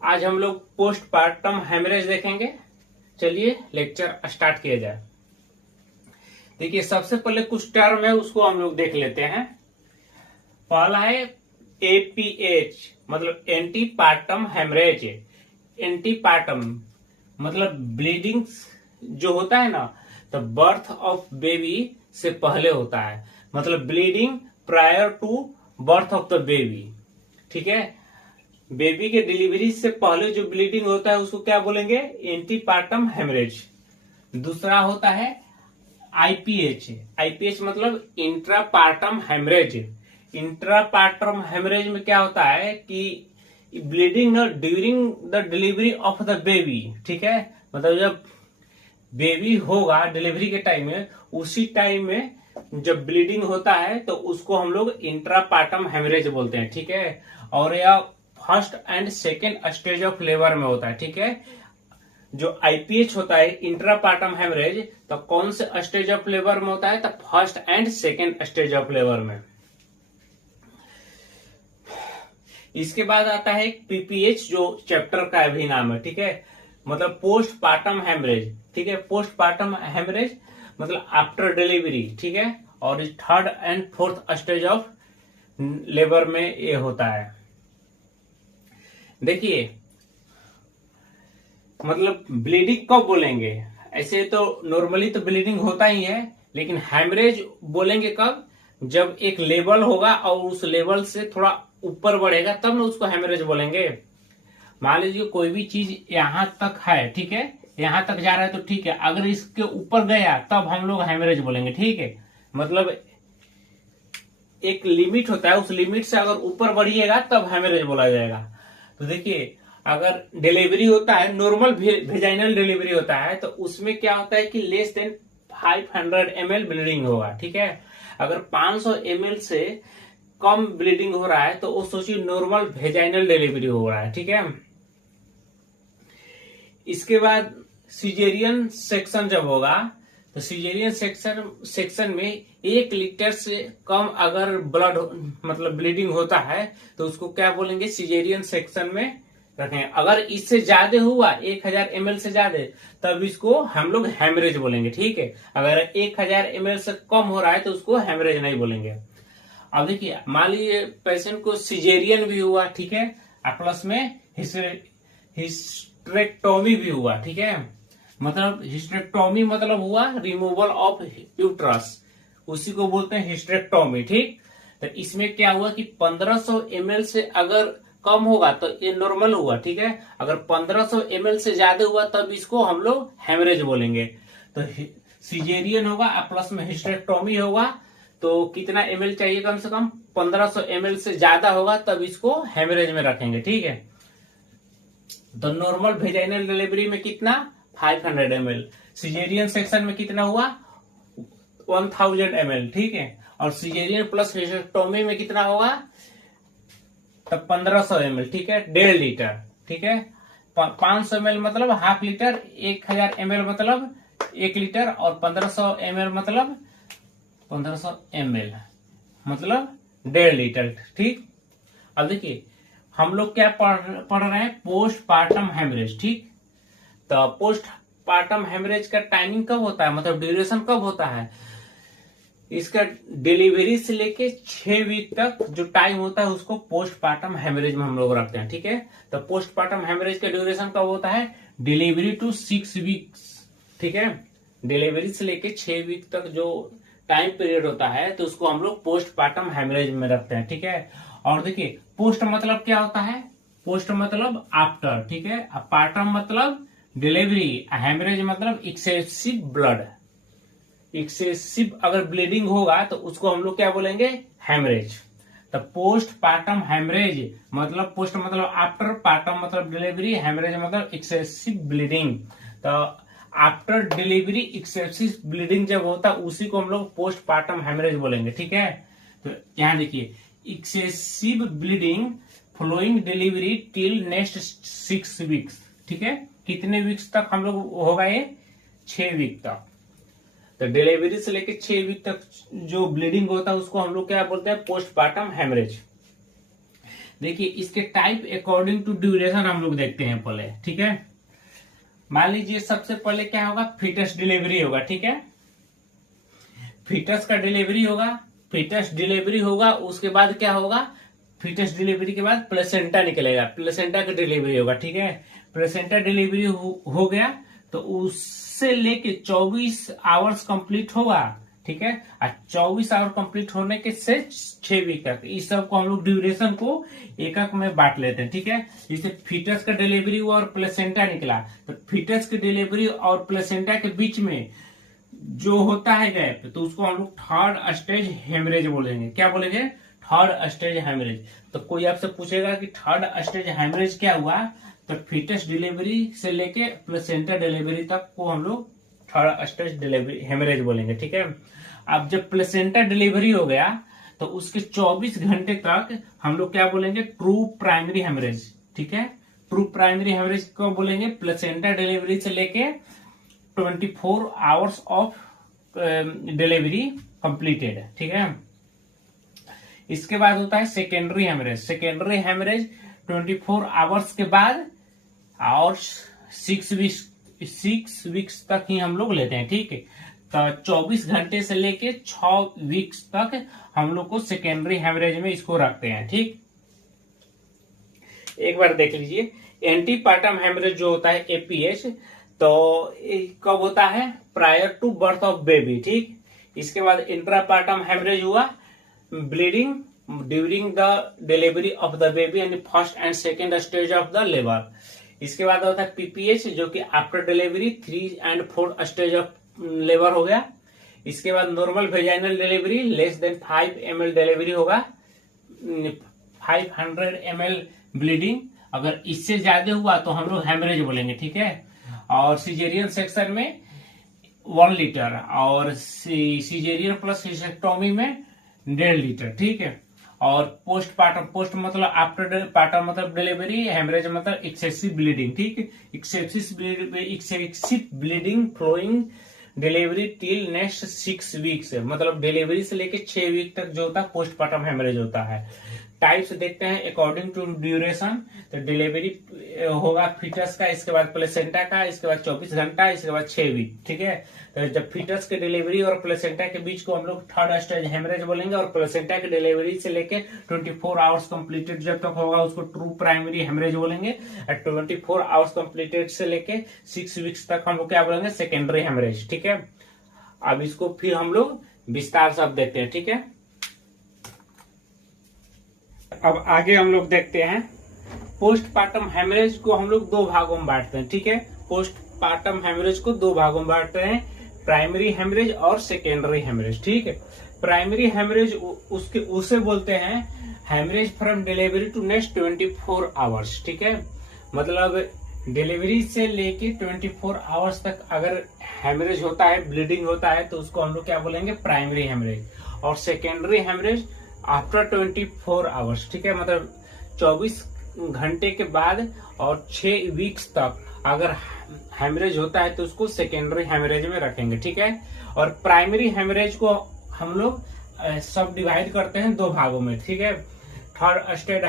आज हम लोग पोस्टपार्टम हेमरेज देखेंगे। चलिए लेक्चर स्टार्ट किया जाए। देखिए, सबसे पहले कुछ टर्म है उसको हम लोग देख लेते हैं। पहला है एपीएच, मतलब एंटीपार्टम हेमरेज। एंटीपार्टम मतलब ब्लीडिंग जो होता है ना, तो बर्थ ऑफ बेबी से पहले होता है, मतलब bleeding prior to birth of the baby. ठीक है, बेबी के डिलीवरी से पहले जो ब्लीडिंग होता है उसको क्या बोलेंगे? Antepartum haemorrhage. दूसरा होता है आईपीएच। आईपीएच मतलब इंट्रापार्टम हेमरेज। इंट्रापार्टम हेमरेज में क्या होता है कि bleeding during the delivery of the baby. ठीक है, मतलब जब बेबी होगा डिलीवरी के टाइम में, उसी टाइम में जब ब्लीडिंग होता है तो उसको हम लोग इंट्रापार्टम हेमरेज बोलते हैं। ठीक है, और यह first and second stage of labour में होता है। ठीक है, जो आईपीएच होता है इंट्रापार्टम हेमरेज, तो कौन से स्टेज ऑफ लेबर में होता है? तो first and second stage of labour में। इसके बाद आता है पीपीएच, जो चैप्टर का भी नाम है। ठीक है, मतलब पोस्टपार्टम हेमरेज। ठीक है, पोस्टपार्टम हेमरेज मतलब आफ्टर डिलीवरी। ठीक है, और third and fourth stage of labour में ये होता है। देखिए, मतलब ब्लीडिंग कब बोलेंगे? ऐसे तो नॉर्मली तो ब्लीडिंग होता ही है, लेकिन हेमरेज बोलेंगे कब? जब एक लेवल होगा और उस लेवल से थोड़ा ऊपर बढ़ेगा तब ना उसको हेमरेज बोलेंगे। मान लीजिए कोई भी चीज यहां तक है, ठीक है, यहां तक जा रहा है तो ठीक है, अगर इसके ऊपर गया तब हम लोग हेमरेज बोलेंगे। ठीक है, मतलब एक लिमिट होता है, उस लिमिट से अगर ऊपर बढ़िएगा तब हेमरेज बोला जाएगा। तो देखिए, अगर डिलीवरी होता है, नॉर्मल वेजाइनल डिलीवरी होता है, तो उसमें क्या होता है कि लेस देन 500 ml ब्लीडिंग होगा। ठीक है, अगर 500 ml से कम ब्लीडिंग हो रहा है तो वो सोचिए नॉर्मल वेजाइनल डिलीवरी हो रहा है। ठीक है, इसके बाद सिजेरियन सेक्शन जब होगा, तो सिजेरियन सेक्शन में 1 लीटर से कम अगर ब्लड मतलब ब्लीडिंग होता है तो उसको क्या बोलेंगे? सिजेरियन सेक्शन में रखें। अगर इससे ज्यादा हुआ 1000 ml से ज्यादा, तब इसको हम लोग हेमरेज बोलेंगे। ठीक है, अगर 1000 ml से कम हो रहा है तो उसको हेमरेज नहीं बोलेंगे। अब देखिए, मान लीजिए पेशेंट को सिजेरियन भी हुआ, ठीक है, और प्लस में हिस्टेरेक्टोमी भी हुआ। ठीक है, मतलब हिस्टेरेक्टोमी मतलब हुआ रिमूवल ऑफ यूट्रस, उसी को बोलते हैं हिस्टेरेक्टोमी। ठीक, तो इसमें क्या हुआ कि 1500 ml से अगर कम होगा तो ये नॉर्मल हुआ। ठीक है, अगर 1500 ml से ज्यादा हुआ तब इसको हम लोग हेमरेज बोलेंगे। तो सिजेरियन होगा और प्लस में हिस्टेरेक्टोमी होगा, तो कितना ml चाहिए? कम से कम 1500 ml से ज्यादा होगा तब इसको हेमरेज में रखेंगे। ठीक है, तो नॉर्मल वेजाइनल डिलीवरी में कितना? 500 ml। सिजेरियन सेक्शन में कितना हुआ? 1000 ml। ठीक है, और सिजेरियन प्लस हिस्टेरेक्टोमी में कितना होगा? तब 1500 ml। ठीक है, 1.5 लीटर। ठीक है, 500 ml मतलब हाफ लीटर, 1000 ml मतलब 1 लीटर, और 1500 ml मतलब 1500 ml मतलब 1.5 लीटर। ठीक, अब देखिए हम लोग क्या पढ़ रहे हैं? Postpartum haemorrhage. ठीक, तो पोस्टपार्टम हेमरेज का टाइमिंग कब होता है, मतलब ड्यूरेशन कब होता है? इसका डिलीवरी से लेके 6 वीक तक जो टाइम होता है उसको पोस्टपार्टम हेमरेज में हम लोग रखते हैं। ठीक है, तो पोस्टपार्टम हेमरेज का ड्यूरेशन कब होता है? Delivery to 6 weeks. ठीक है, डिलीवरी से लेके 6 वीक तक जो टाइम पीरियड होता है तो उसको हम लोग पोस्टपार्टम हेमरेज में रखते हैं। ठीक है, और देखिए पोस्ट मतलब क्या होता है? पोस्ट मतलब आफ्टर। ठीक है, पार्टम मतलब डिलीवरी, हेमरेज मतलब एक्सेसिव ब्लड। एक्सेसिव अगर ब्लीडिंग होगा तो उसको हम लोग क्या बोलेंगे? हेमरेज। तो पोस्टपार्टम हेमरेज मतलब पोस्ट मतलब आफ्टर, पार्टम मतलब डिलीवरी, हेमरेज मतलब एक्सेसिव ब्लीडिंग। तो आफ्टर डिलीवरी एक्सेसिव ब्लीडिंग जब होता है उसी को हम लोग पोस्टपार्टम हेमरेज बोलेंगे। ठीक है, तो यहां देखिए, excessive bleeding flowing delivery till next 6 weeks. ठीक है, कितने वीक्स तक हम लोग होगा ये? 6 वीक तक। तो डिलीवरी से लेकर 6 वीक तक जो ब्लीडिंग होता है उसको हम लोग क्या बोलते हैं? Postpartum haemorrhage. देखिए इसके टाइप अकॉर्डिंग टू ड्यूरेशन हम लोग देखते हैं पहले, ठीक है। मान लीजिए सबसे पहले क्या होगा, फीटस डिलीवरी होगा, ठीक है। फीटस का डिलीवरी होगा, फीटस डिलीवरी होगा, उसके बाद क्या होगा, फीटस डिलीवरी के बाद प्लेसेंटा निकलेगा, प्लेसेंटा की डिलीवरी होगा, ठीक है। प्लेसेंटा डिलीवरी हो गया तो उससे लेके 24 आवर्स कंप्लीट होगा, ठीक है। और 24 आवर कंप्लीट होने के से 6 वीक तक, इस सब को हम लोग ड्यूरेशन को एकक में बांट लेते हैं, ठीक है। जैसे फीटस का डिलीवरी हुआ और प्लेसेंटा निकला, तो फीटस की डिलीवरी और प्लेसेंटा के बीच में जो होता है गैप, तो उसको हम लोग थर्ड स्टेज हेमरेज बोलेंगे। क्या बोलेंगे, थर्ड स्टेज हेमरेज। तो कोई आपसे पूछेगा कि थर्ड स्टेज हेमरेज क्या हुआ, तो फीटस डिलीवरी से लेके प्लेसेंटा डिलीवरी तक को हम लोग थर्ड स्टेज डिलीवरी हेमरेज बोलेंगे, ठीक है। अब जब प्लेसेंटा डिलीवरी हो गया तो उसके 24 घंटे तक हम लोग क्या बोलेंगे, ट्रू प्राइमरी हेमरेज, ठीक है। ट्रू प्राइमरी हेमरेज को बोलेंगे प्लेसेंटा डिलीवरी से लेके 24 आवर्स ऑफ डिलीवरी कंप्लीटेड, ठीक है। इसके बाद होता है secondary haemorrhage. Secondary haemorrhage 24 hours के बाद और 6 वीक्स तक ही हम लोग लेते हैं, ठीक है। तो 24 घंटे से लेके 6 वीक्स तक हम लोग को सेकेंडरी हेमरेज में इसको रखते हैं, ठीक। एक बार देख लीजिए, एंटीपार्टम हेमरेज जो होता है एपीएच, तो कब होता है, prior to birth of baby, ठीक। इसके बाद इंट्रापार्टम हेमरेज हुआ bleeding during the delivery of the baby and first and second stage of the labour. इसके बाद होता है पीपीएच जो कि after delivery 3 and 4 stage of labour हो गया। इसके बाद normal vaginal delivery less than 5 ml delivery होगा, 500 ml ब्लीडिंग, अगर इससे ज्यादा हुआ तो हम लोग हेमरेज बोलेंगे, ठीक है। और सिजेरियन सेक्शन में 1 लीटर और सिजेरियन प्लस हिस्टेक्टोमी में 1.5 लीटर, ठीक है। और पोस्टपार्टम, पोस्ट मतलब आफ्टर पार्टम मतलब डिलीवरी, हेमरेज मतलब एक्सेसिव ब्लीडिंग, ठीक है। Excessive bleeding flowing delivery till next 6 weeks, मतलब डिलीवरी से लेके 6 वीक तक जो होता है पोस्टपार्टम हेमरेज होता है। टाइप्स देखते हैं अकॉर्डिंग टू ड्यूरेशन, तो डिलीवरी होगा फीटस का, इसके बाद प्लेसेंटा का, इसके बाद 24 घंटा, इसके बाद 6 वीक, ठीक है। तो जब फीटस के डिलीवरी और प्लेसेंटा के बीच को हम लोग थर्ड स्टेज हेमरेज बोलेंगे, और प्लेसेंटा की डिलीवरी से लेके 24 आवर्स कंप्लीटेड जब तक होगा उसको ट्रू प्राइमरी हेमरेज बोलेंगे, और 24 आवर्स कंप्लीटेड से लेके 6 वीक्स तक हम लोग क्या बोलेंगे, सेकेंडरी हेमरेज, ठीक है। अब इसको फिर हम लोग विस्तार से अब देखते हैं, ठीक है। अब आगे हम लोग देखते हैं पोस्टपार्टम हेमरेज को हम लोग 2 भागों में बांटते हैं, ठीक है। पोस्टपार्टम हेमरेज को 2 भागों में बांटते हैं, प्राइमरी हेमरेज और सेकेंडरी हेमरेज, ठीक है। प्राइमरी हेमरेज उसे बोलते हैं haemorrhage from delivery to next 24 hours, ठीक है। मतलब डिलीवरी से लेके 24 आवर्स तक अगर हेमरेज होता है, ब्लीडिंग होता है, तो उसको हम लोग क्या बोलेंगे, प्राइमरी हेमरेज। और सेकेंडरी हेमरेज आफ्टर 24 आवर्स, ठीक है। मतलब 24 घंटे के बाद और 6 वीक्स तक अगर हेमरेज होता है तो उसको सेकेंडरी हेमरेज में रखेंगे, ठीक है। और प्राइमरी हेमरेज को हम लोग सब डिवाइड करते हैं 2 भागों में, ठीक है। थर्ड स्टेज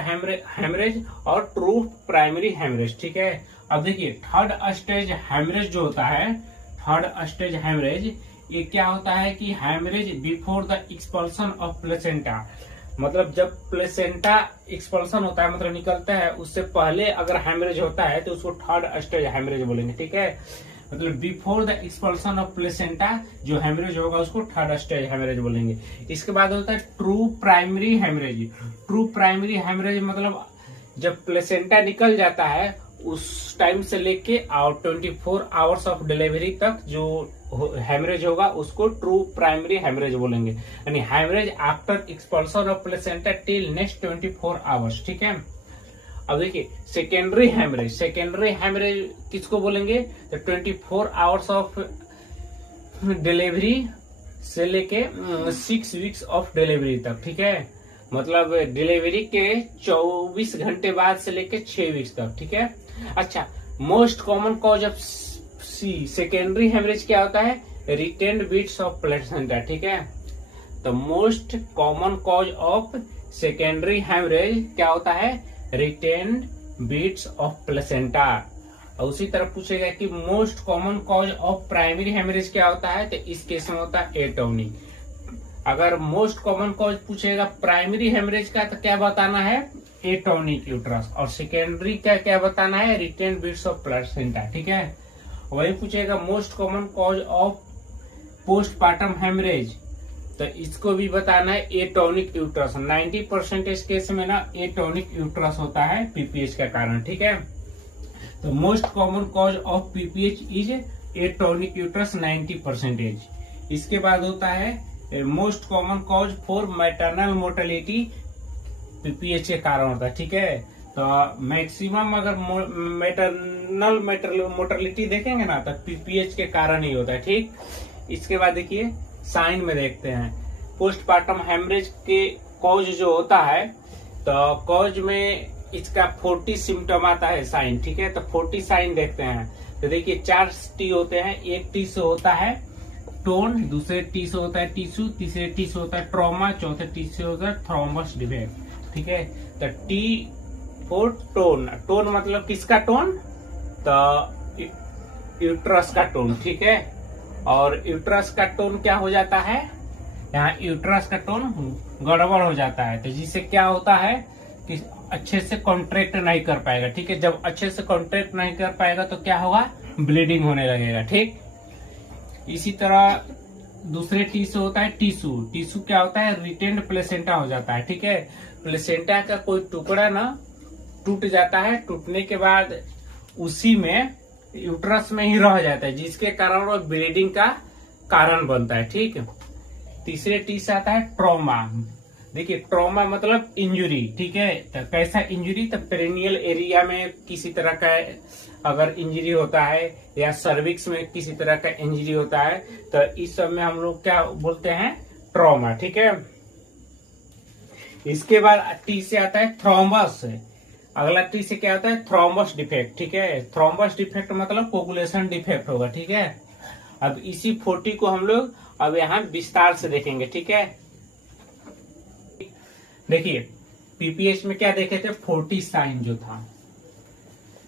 हेमरेज और ट्रू प्राइमरी हेमरेज, ठीक है। अब देखिए थर्ड स्टेज हेमरेज जो होता है, थर्ड स्टेज हेमरेज ये क्या होता है कि haemorrhage before the expulsion of placenta, मतलब जब प्लेसेंटा एक्सपल्सन होता है मतलब निकलता है उससे पहले अगर हेमरेज होता है तो उसको थर्ड स्टेज हेमरेज बोलेंगे, ठीक है। मतलब before the expulsion of placenta जो हेमरेज होगा उसको थर्ड स्टेज हेमरेज बोलेंगे। इसके बाद होता है true primary haemorrhage. True primary haemorrhage मतलब जब प्लेसेंटा निकल जाता है उस टाइम से लेके और 24 आवर्स ऑफ डिलीवरी तक जो हेमरेज होगा उसको ट्रू प्राइमरी हेमरेज बोलेंगे, यानी haemorrhage after expulsion of placenta till next 24 hours, ठीक है। अब देखिए सेकेंडरी हेमरेज, सेकेंडरी हेमरेज किसको बोलेंगे, तो 24 आवर्स ऑफ डिलीवरी से लेके 6 वीक्स ऑफ डिलीवरी तक, ठीक है। मतलब डिलीवरी के 24 घंटे बाद से लेके 6 वीक्स तक, ठीक है। अच्छा, most common cause of secondary haemorrhage क्या होता है, रिटेन्ड बिट्स ऑफ प्लेसेंटा, ठीक है। तो most common cause of secondary haemorrhage क्या होता है, रिटेन्ड बीट्स ऑफ प्लेसेंटा। और उसी तरह पूछेगा कि most common cause of primary haemorrhage क्या होता है, तो इस केस में होता है एटोनिक। अगर मोस्ट कॉमन कॉज पूछेगा प्राइमरी हेमरेज का, तो क्या बताना है, एटोनिक यूट्रस, और सेकेंडरी का क्या बताना है, रिटेन्ड बीट्स ऑफ प्लेसेंटा। ठीक है, वही पूछेगा most common cause of postpartum haemorrhage, तो इसको भी बताना है एटोनिक यूट्रस। 90% केस में ना एटोनिक यूट्रस होता है पीपीएच का कारण। ठीक है, तो most common cause of PPH is atonic uterus 90%। इसके बाद होता है most common cause for maternal mortality, PPH के कारण होता है। ठीक है, तो मैक्सिमम अगर मैटरनल मोर्टेलिटी देखेंगे ना तो पीपीएच के कारण ही होता है। ठीक, इसके बाद देखिए साइन में देखते हैं पोस्टपार्टम हेमरेज के कॉज जो होता है, तो कॉज में इसका 40 सिम्टम आता है साइन। ठीक है, तो 40 साइन देखते हैं। तो देखिए 4 टी होते हैं, एक टी से होता है टोन, दूसरे टी से होता है टिश्यू, तीसरे टी से होता है ट्रॉमा, चौथे टी से होता है थ्रोम्बस डिफेक्ट। ठीक है, तो टी फॉर टोन, टोन मतलब किसका टोन, तो यूट्रस का टोन। ठीक है, और यूट्रस का टोन क्या हो जाता है, यहाँ यूट्रस का टोन गड़बड़ हो जाता है, तो जिससे क्या होता है कि अच्छे से कॉन्ट्रैक्ट नहीं कर पाएगा। ठीक है, जब अच्छे से कॉन्ट्रैक्ट नहीं कर पाएगा तो क्या होगा, ब्लीडिंग होने लगेगा। ठीक, इसी तरह दूसरे टी से होता है टिश्यू, टिश्यू क्या होता है, रिटेन्ड प्लेसेंटा हो जाता है। ठीक है, प्लेसेंटा का कोई टुकड़ा ना टूट जाता है, टूटने के बाद उसी में यूट्रस में ही रह जाता है, जिसके कारण वो ब्लीडिंग का कारण बनता है। ठीक, तीसरे टी से आता है ट्रॉमा। देखिए ट्रॉमा मतलब इंजुरी। ठीक है, तो कैसा इंजुरी, तो पेरिनियल एरिया में किसी तरह का अगर इंजरी होता है, या सर्विक्स में किसी तरह का इंजरी होता है, तो इस सब में हम लोग क्या बोलते हैं, ट्रॉमा। ठीक है, इसके बाद टी से आता है थ्रोम्बस। अगला टी से क्या आता है, थ्रोम्बस डिफेक्ट। ठीक है, थ्रोम्बस डिफेक्ट मतलब कोगुलेशन डिफेक्ट होगा। ठीक है, अब इसी 40 को हम लोग अब यहाँ विस्तार से देखेंगे। ठीक है, देखिए पीपीएच में क्या देखे थे, 40 साइन जो था,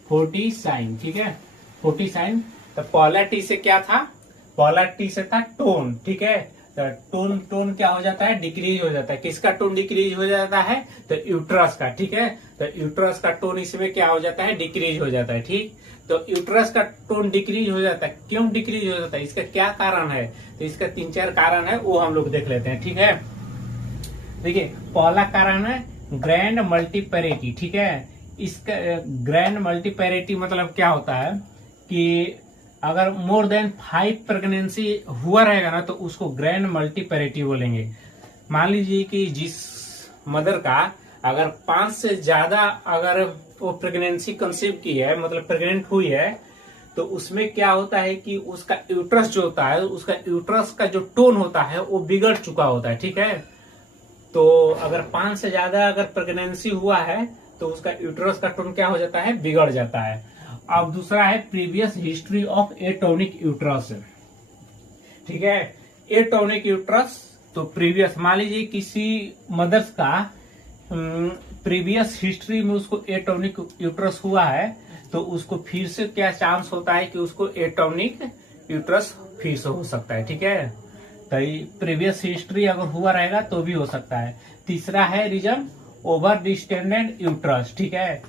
40 साइन। ठीक है, 40 साइन। तो पहला टी से क्या था, पहला टी से था टोन। ठीक है, तो टोन क्या हो जाता है, डिक्रीज हो जाता है। किसका टोन डिक्रीज हो जाता है, तो यूट्रस का। ठीक है, तो यूट्रस का टोन इसमें क्या हो जाता है, डिक्रीज हो जाता है। ठीक, तो यूट्रस का टोन डिक्रीज हो जाता है। क्यों डिक्रीज हो जाता है, इसका क्या कारण है, तो इसका 3-4 कारण है, वो हम लोग देख लेते हैं। ठीक है, देखिए पहला कारण है ग्रैंड मल्टीपैरिटी। ठीक है, इसका ग्रैंड मल्टीपैरिटी मतलब क्या होता है कि अगर मोर देन 5 प्रेगनेंसी हुआ रहेगा ना, तो उसको ग्रैंड मल्टीपैरिटी बोलेंगे। मान लीजिए कि जिस मदर का अगर 5 से ज्यादा अगर वो प्रेगनेंसी कंसीव की है, मतलब प्रेग्नेंट हुई है, तो उसमें क्या होता है कि उसका यूट्रस जो होता है, उसका यूट्रस का जो टोन होता है वो बिगड़ चुका होता है। ठीक है, तो अगर 5 से ज्यादा अगर प्रेगनेंसी हुआ है तो उसका यूट्रस का टोन क्या हो जाता है, बिगड़ जाता है। अब दूसरा है previous history of atonic uterus. ठीक है, एटोनिक यूट्रस, तो प्रीवियस मान लीजिए किसी मदर्स का प्रीवियस हिस्ट्री में उसको एटोनिक यूट्रस हुआ है, तो उसको फिर से क्या चांस होता है कि उसको एटोनिक यूट्रस फिर से हो सकता है। ठीक है, तो प्रीवियस हिस्ट्री अगर हुआ रहेगा तो भी हो सकता है। तीसरा है रीजन ओवर डिस्टेंडेड यूट्रस। ठीक है,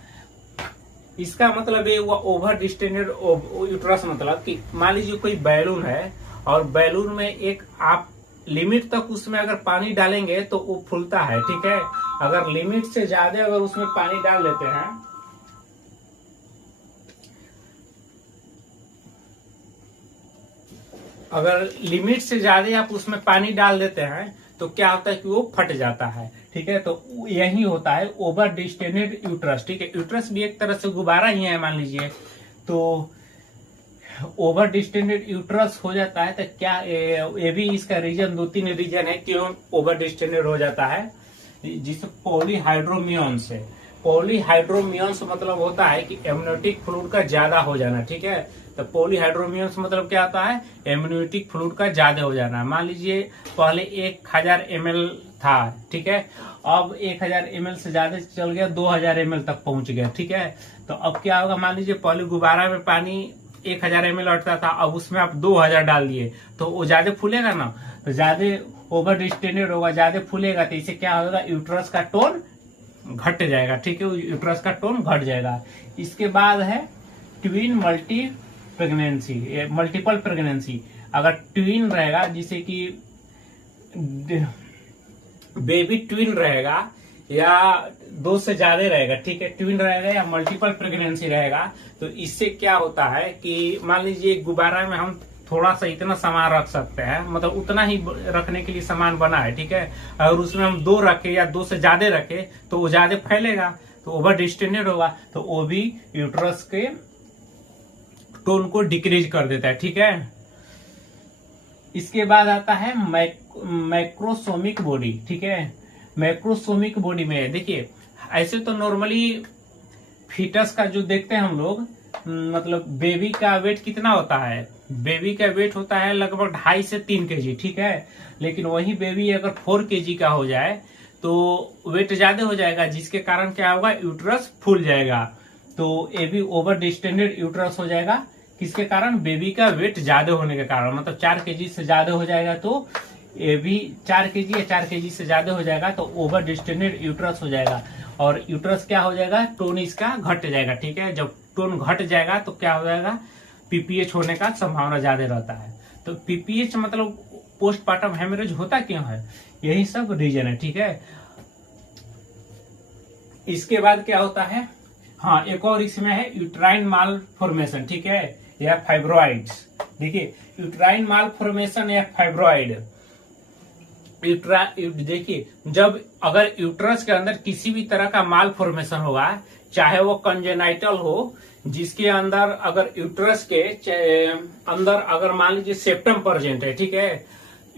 इसका मतलब ये हुआ ओवर डिस्टेंडेड यूट्रस, मतलब कि मान लीजिए कोई बैलून है और बैलून में एक आप लिमिट तक उसमें अगर पानी डालेंगे तो वो फूलता है। ठीक है, अगर लिमिट से ज्यादा अगर उसमें पानी डाल लेते हैं, अगर लिमिट से ज्यादा आप उसमें पानी डाल देते हैं तो क्या होता है कि वो फट जाता है। ठीक है, तो यही होता है ओवर डिस्टेंडेड यूट्रस। ठीक है, यूट्रस भी एक तरह से गुब्बारा ही है मान लीजिए, तो ओवर डिस्टेंडेड यूट्रस हो जाता है। तो क्या ये भी इसका रीजन 2-3 रीजन है क्यों ओवर डिस्टेंडेड हो जाता है, जिससे पॉलीहाइड्रोमियंस है। पॉलीहाइड्रोमियंस मतलब होता है कि एमनियोटिक फ्लूइड का ज्यादा हो जाना। ठीक है, तो पॉलीहाइड्रोमियंस मतलब क्या होता है, एमनियोटिक फ्लूइड का ज्यादा हो जाना। मान लीजिए पहले 1000 ml था, ठीक है, अब 1000 ml से ज्यादा चल गया, 2000 ml तक पहुंच गया। ठीक है, तो अब क्या होगा, मान लीजिए पहले गुब्बारा में पानी 1000 ml अटता था, अब उसमें आप 2000 डाल दिए, तो वो ज्यादा फूलेगा ना, तो ज्यादा ओवर डिस्टेंडेड होगा, ज्यादा फूलेगा, तो इससे क्या होगा, यूट्रस का टोन घट जाएगा। ठीक है, यूट्रस का टोन घट जाएगा। इसके बाद है ट्विन मल्टीपल प्रेगनेंसी। अगर ट्विन रहेगा, जिसे कि बेबी ट्विन रहेगा या 2 से ज्यादा रहेगा, ठीक है, ट्विन रहेगा या मल्टीपल प्रेगनेंसी रहेगा, तो इससे क्या होता है कि मान लीजिए गुब्बारा में हम थोड़ा सा इतना सामान रख सकते हैं, मतलब उतना ही रखने के लिए सामान बना है। ठीक है, अगर उसमें हम 2 रखे या 2 से ज्यादा रखे तो वो ज्यादा फैलेगा, तो ओवर डिस्टेंडेड होगा, तो वो भी यूट्रस के टोन को डिक्रीज कर देता है। ठीक है, इसके बाद आता है मैक्रोसोमिक बॉडी। ठीक है, मैक्रोसोमिक बॉडी में देखिए, ऐसे तो नॉर्मली फीटस का जो देखते हैं हम लोग, मतलब बेबी का वेट कितना होता है, बेबी का वेट होता है लगभग 2.5 से 3 kg। ठीक है, लेकिन वही बेबी अगर 4 kg का हो जाए तो वेट ज्यादा हो जाएगा, जिसके कारण क्या होगा, यूट्रस फूल जाएगा, तो ये भी ओवर डिस्टेंडेड यूट्रस हो जाएगा। किसके कारण, बेबी का वेट ज्यादा होने के कारण, मतलब 4 kg से ज्यादा हो जाएगा, तो ये भी 4 kg या 4 kg से ज्यादा हो जाएगा, तो ओवर डिस्टेंडेड यूट्रस हो जाएगा। और यूट्रस क्या हो जाएगा, टोन इसका घट जाएगा। ठीक है, जब टोन घट जाएगा तो क्या हो जाएगा, पीपीएच होने का संभावना ज्यादा रहता है। तो पीपीएच मतलब पोस्टपार्टम हेमरेज होता क्यों है, यही सब रीजन है। ठीक है, इसके बाद क्या होता है, हाँ एक और इसमें है यूट्राइन माल फॉर्मेशन। ठीक है, या फाइब्रॉइड्स। देखिए, यूट्राइन माल फॉर्मेशन या फाइब्रॉइड, देखिए जब अगर यूट्रस के अंदर किसी भी तरह का माल फॉर्मेशन होगा, चाहे वो कंजेनाइटल हो, जिसके अंदर अगर यूट्रस के अंदर अगर मान लीजिए सेप्टम प्रेजेंट है, ठीक है,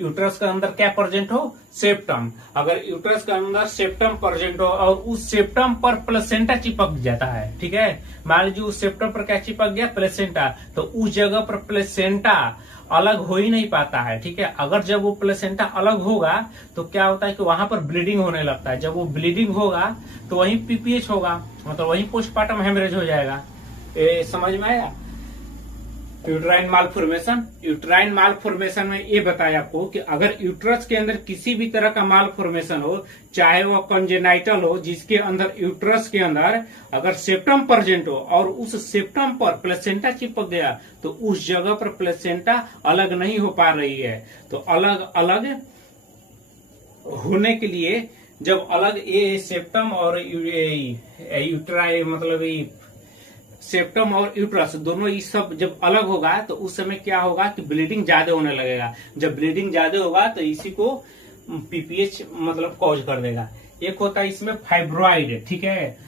यूट्रस के अंदर क्या प्रेजेंट हो, सेप्टम, अगर यूट्रस के अंदर सेप्टम प्रेजेंट हो और उस सेप्टम पर प्लेसेंटा चिपक जाता है, ठीक है, मान लीजिए उस सेप्टम पर क्या चिपक गया, प्लेसेंटा, तो उस जगह पर प्लेसेंटा अलग हो ही नहीं पाता है। ठीक है, अगर जब वो प्लेसेंटा अलग होगा तो क्या होता है कि वहां पर ब्लीडिंग होने लगता है, जब वो ब्लीडिंग होगा तो वहीं पीपीएच होगा, मतलब वहीं पोस्टपार्टम हेमरेज हो जाएगा। समझ में आया। यूट्राइन मालफॉर्मेशन, यूट्राइन मालफॉर्मेशन में ये बताया आपको कि अगर यूट्रस के अंदर किसी भी तरह का मालफॉर्मेशन हो, चाहे वो कंजेनाइटल हो, जिसके अंदर यूट्रस के अंदर अगर सेप्टम प्रेजेंट हो और उस सेप्टम पर प्लेसेंटा चिपक गया, तो उस जगह पर प्लेसेंटा अलग नहीं हो पा रही है, तो अलग अलग होने के लिए जब अलग ये सेप्टम और यूट्राइन मतलब सेप्टम और यूट्रस दोनों ये सब जब अलग होगा तो उस समय क्या होगा कि ब्लीडिंग ज्यादा होने लगेगा। जब ब्लीडिंग ज्यादा होगा तो इसी को पीपीएच मतलब कॉज कर देगा। एक होता है इसमें फाइब्रॉइड, ठीक है,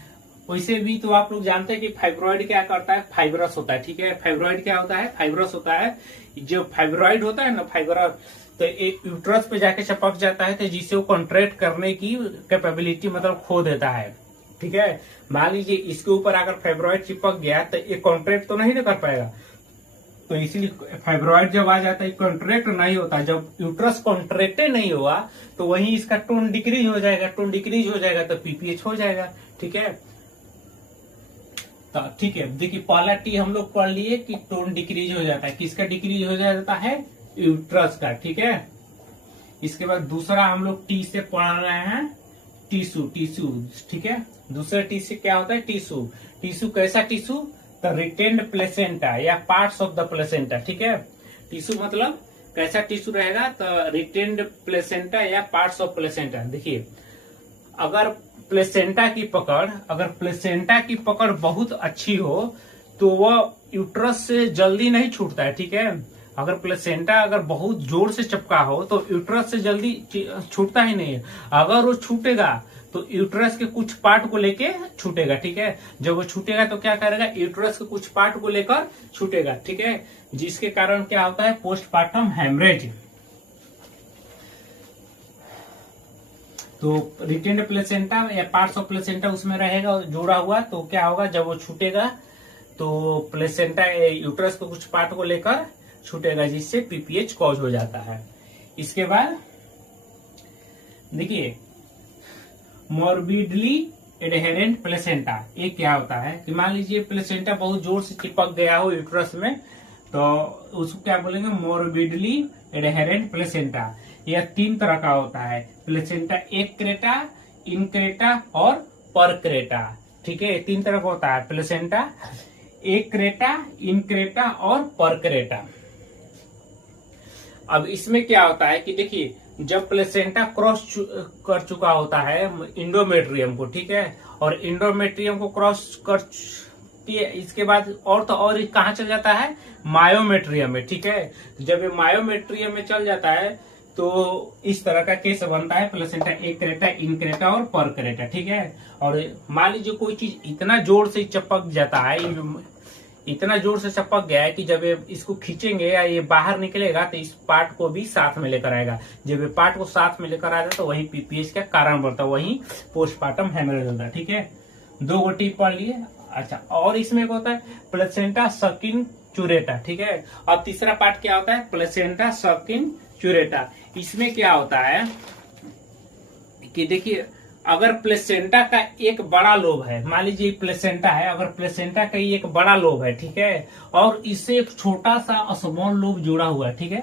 वैसे भी तो आप लोग जानते हैं कि फाइब्रॉइड क्या करता है, फाइब्रस होता है। ठीक है, फाइब्रॉइड क्या होता है, फाइब्रस होता है। जो फाइब्रॉइड होता है ना, फाइब्रस, तो यूट्रस पे जाके चिपक जाता है, तो जिसे वो कॉन्ट्रैक्ट करने की कैपेबिलिटी मतलब खो देता है। ठीक है, मान लीजिए इसके ऊपर अगर फाइब्रॉइड चिपक गया तो ये कॉन्ट्रैक्ट तो नहीं कर पाएगा, तो इसीलिए फाइब्रॉइड जब आ जाता है कॉन्ट्रैक्ट नहीं होता। जब यूट्रस कॉन्ट्रैक्ट नहीं हुआ तो वहीं इसका टोन डिक्रीज हो जाएगा, टोन डिक्रीज हो जाएगा तो पीपीएच हो जाएगा। ठीक है, तो ठीक है, देखिए पहला टी हम लोग पढ़ लिए कि टोन डिक्रीज हो जाता है, किसका डिक्रीज हो जाता है, यूट्रस का। ठीक है, इसके बाद दूसरा हम लोग टी से पढ़ रहे हैं टिश्यू, ठीक है, दूसरे टी से क्या होता है, टिश्यू कैसा टिश्यू, द रिटेन्ड प्लेसेंटा या पार्ट्स ऑफ द प्लेसेंटा। ठीक है, टिश्यू मतलब कैसा टिश्यू रहेगा, तो रिटेन्ड प्लेसेंटा या पार्ट्स ऑफ प्लेसेंटा। देखिए अगर प्लेसेंटा की पकड़ बहुत अच्छी हो तो वह यूट्रस से जल्दी नहीं छूटता है। ठीक है, अगर प्लेसेंटा अगर बहुत जोर से चिपका हो तो यूट्रस से जल्दी छूटता ही नहीं है। अगर वो छूटेगा तो यूट्रस के कुछ पार्ट को लेके छूटेगा। ठीक है, जब वो छूटेगा तो क्या करेगा, यूट्रस के कुछ पार्ट को लेकर छूटेगा। ठीक है, जिसके कारण क्या होता है, पोस्टपार्टम हेमरेज। तो रिटेन्ड प्लेसेंटा या पार्ट्स ऑफ प्लेसेंटा उसमें रहेगा जोड़ा हुआ, तो क्या होगा, जब वो छूटेगा तो प्लेसेंटा यूट्रस के कुछ पार्ट को लेकर छूटेगा, जिससे पीपीएच कॉज हो जाता है। इसके बाद देखिए मोर्बिडली एडहेरेंट प्लेसेंटा। ये क्या होता है कि मान लीजिए प्लेसेंटा बहुत जोर से चिपक गया हो यूट्रस में, तो उसको क्या बोलेंगे, मोर्बिडली एडहेरेंट प्लेसेंटा। यह 3 तरह का होता है प्लेसेंटा, एक्रेटा, इनक्रेटा और परक्रेटा। ठीक है, 3 तरह का होता है प्लेसेंटा, एक्रेटा, इनक्रेटा और परक्रेटा। अब इसमें क्या होता है कि देखिए, जब प्लेसेंटा क्रॉस कर चुका होता है इंडोमेट्रियम को, ठीक है, और इंडोमेट्रियम को क्रॉस कर के इसके बाद और कहाँ चल जाता है, मायोमेट्रियम में। ठीक है, जब ये मायोमेट्रियम में चल जाता है तो इस तरह का केस बनता है प्लेसेंटा एक्रेटा, इनक्रेटा और परक्रेटा। ठीक है, और मान लीजिए कोई चीज इतना जोर से चिपक जाता है, इतना जोर से चिपक गया है कि जब ये इसको खींचेंगे या ये बाहर निकलेगा तो इस पार्ट को भी साथ में लेकर आएगा। जब ये पार्ट को साथ में लेकर आएगा तो वही पीपीएच का कारण बनता है, वही पोस्टमार्टम हेमरेज होता है। ठीक है, 2 गोटी पढ़ लिए। अच्छा, और इसमें एक होता है प्लेसेंटा सकिनचुरेटा। ठीक है, और तीसरा पार्ट क्या होता है, प्लेसेंटा सकिनचुरेटा। इसमें क्या होता है कि देखिए, अगर प्लेसेंटा का एक बड़ा लोब है, मान लीजिए प्लेसेंटा है, अगर प्लेसेंटा का एक बड़ा लोब है, ठीक है, और इससे एक छोटा सा स्मॉल लोब जुड़ा हुआ है, ठीक है,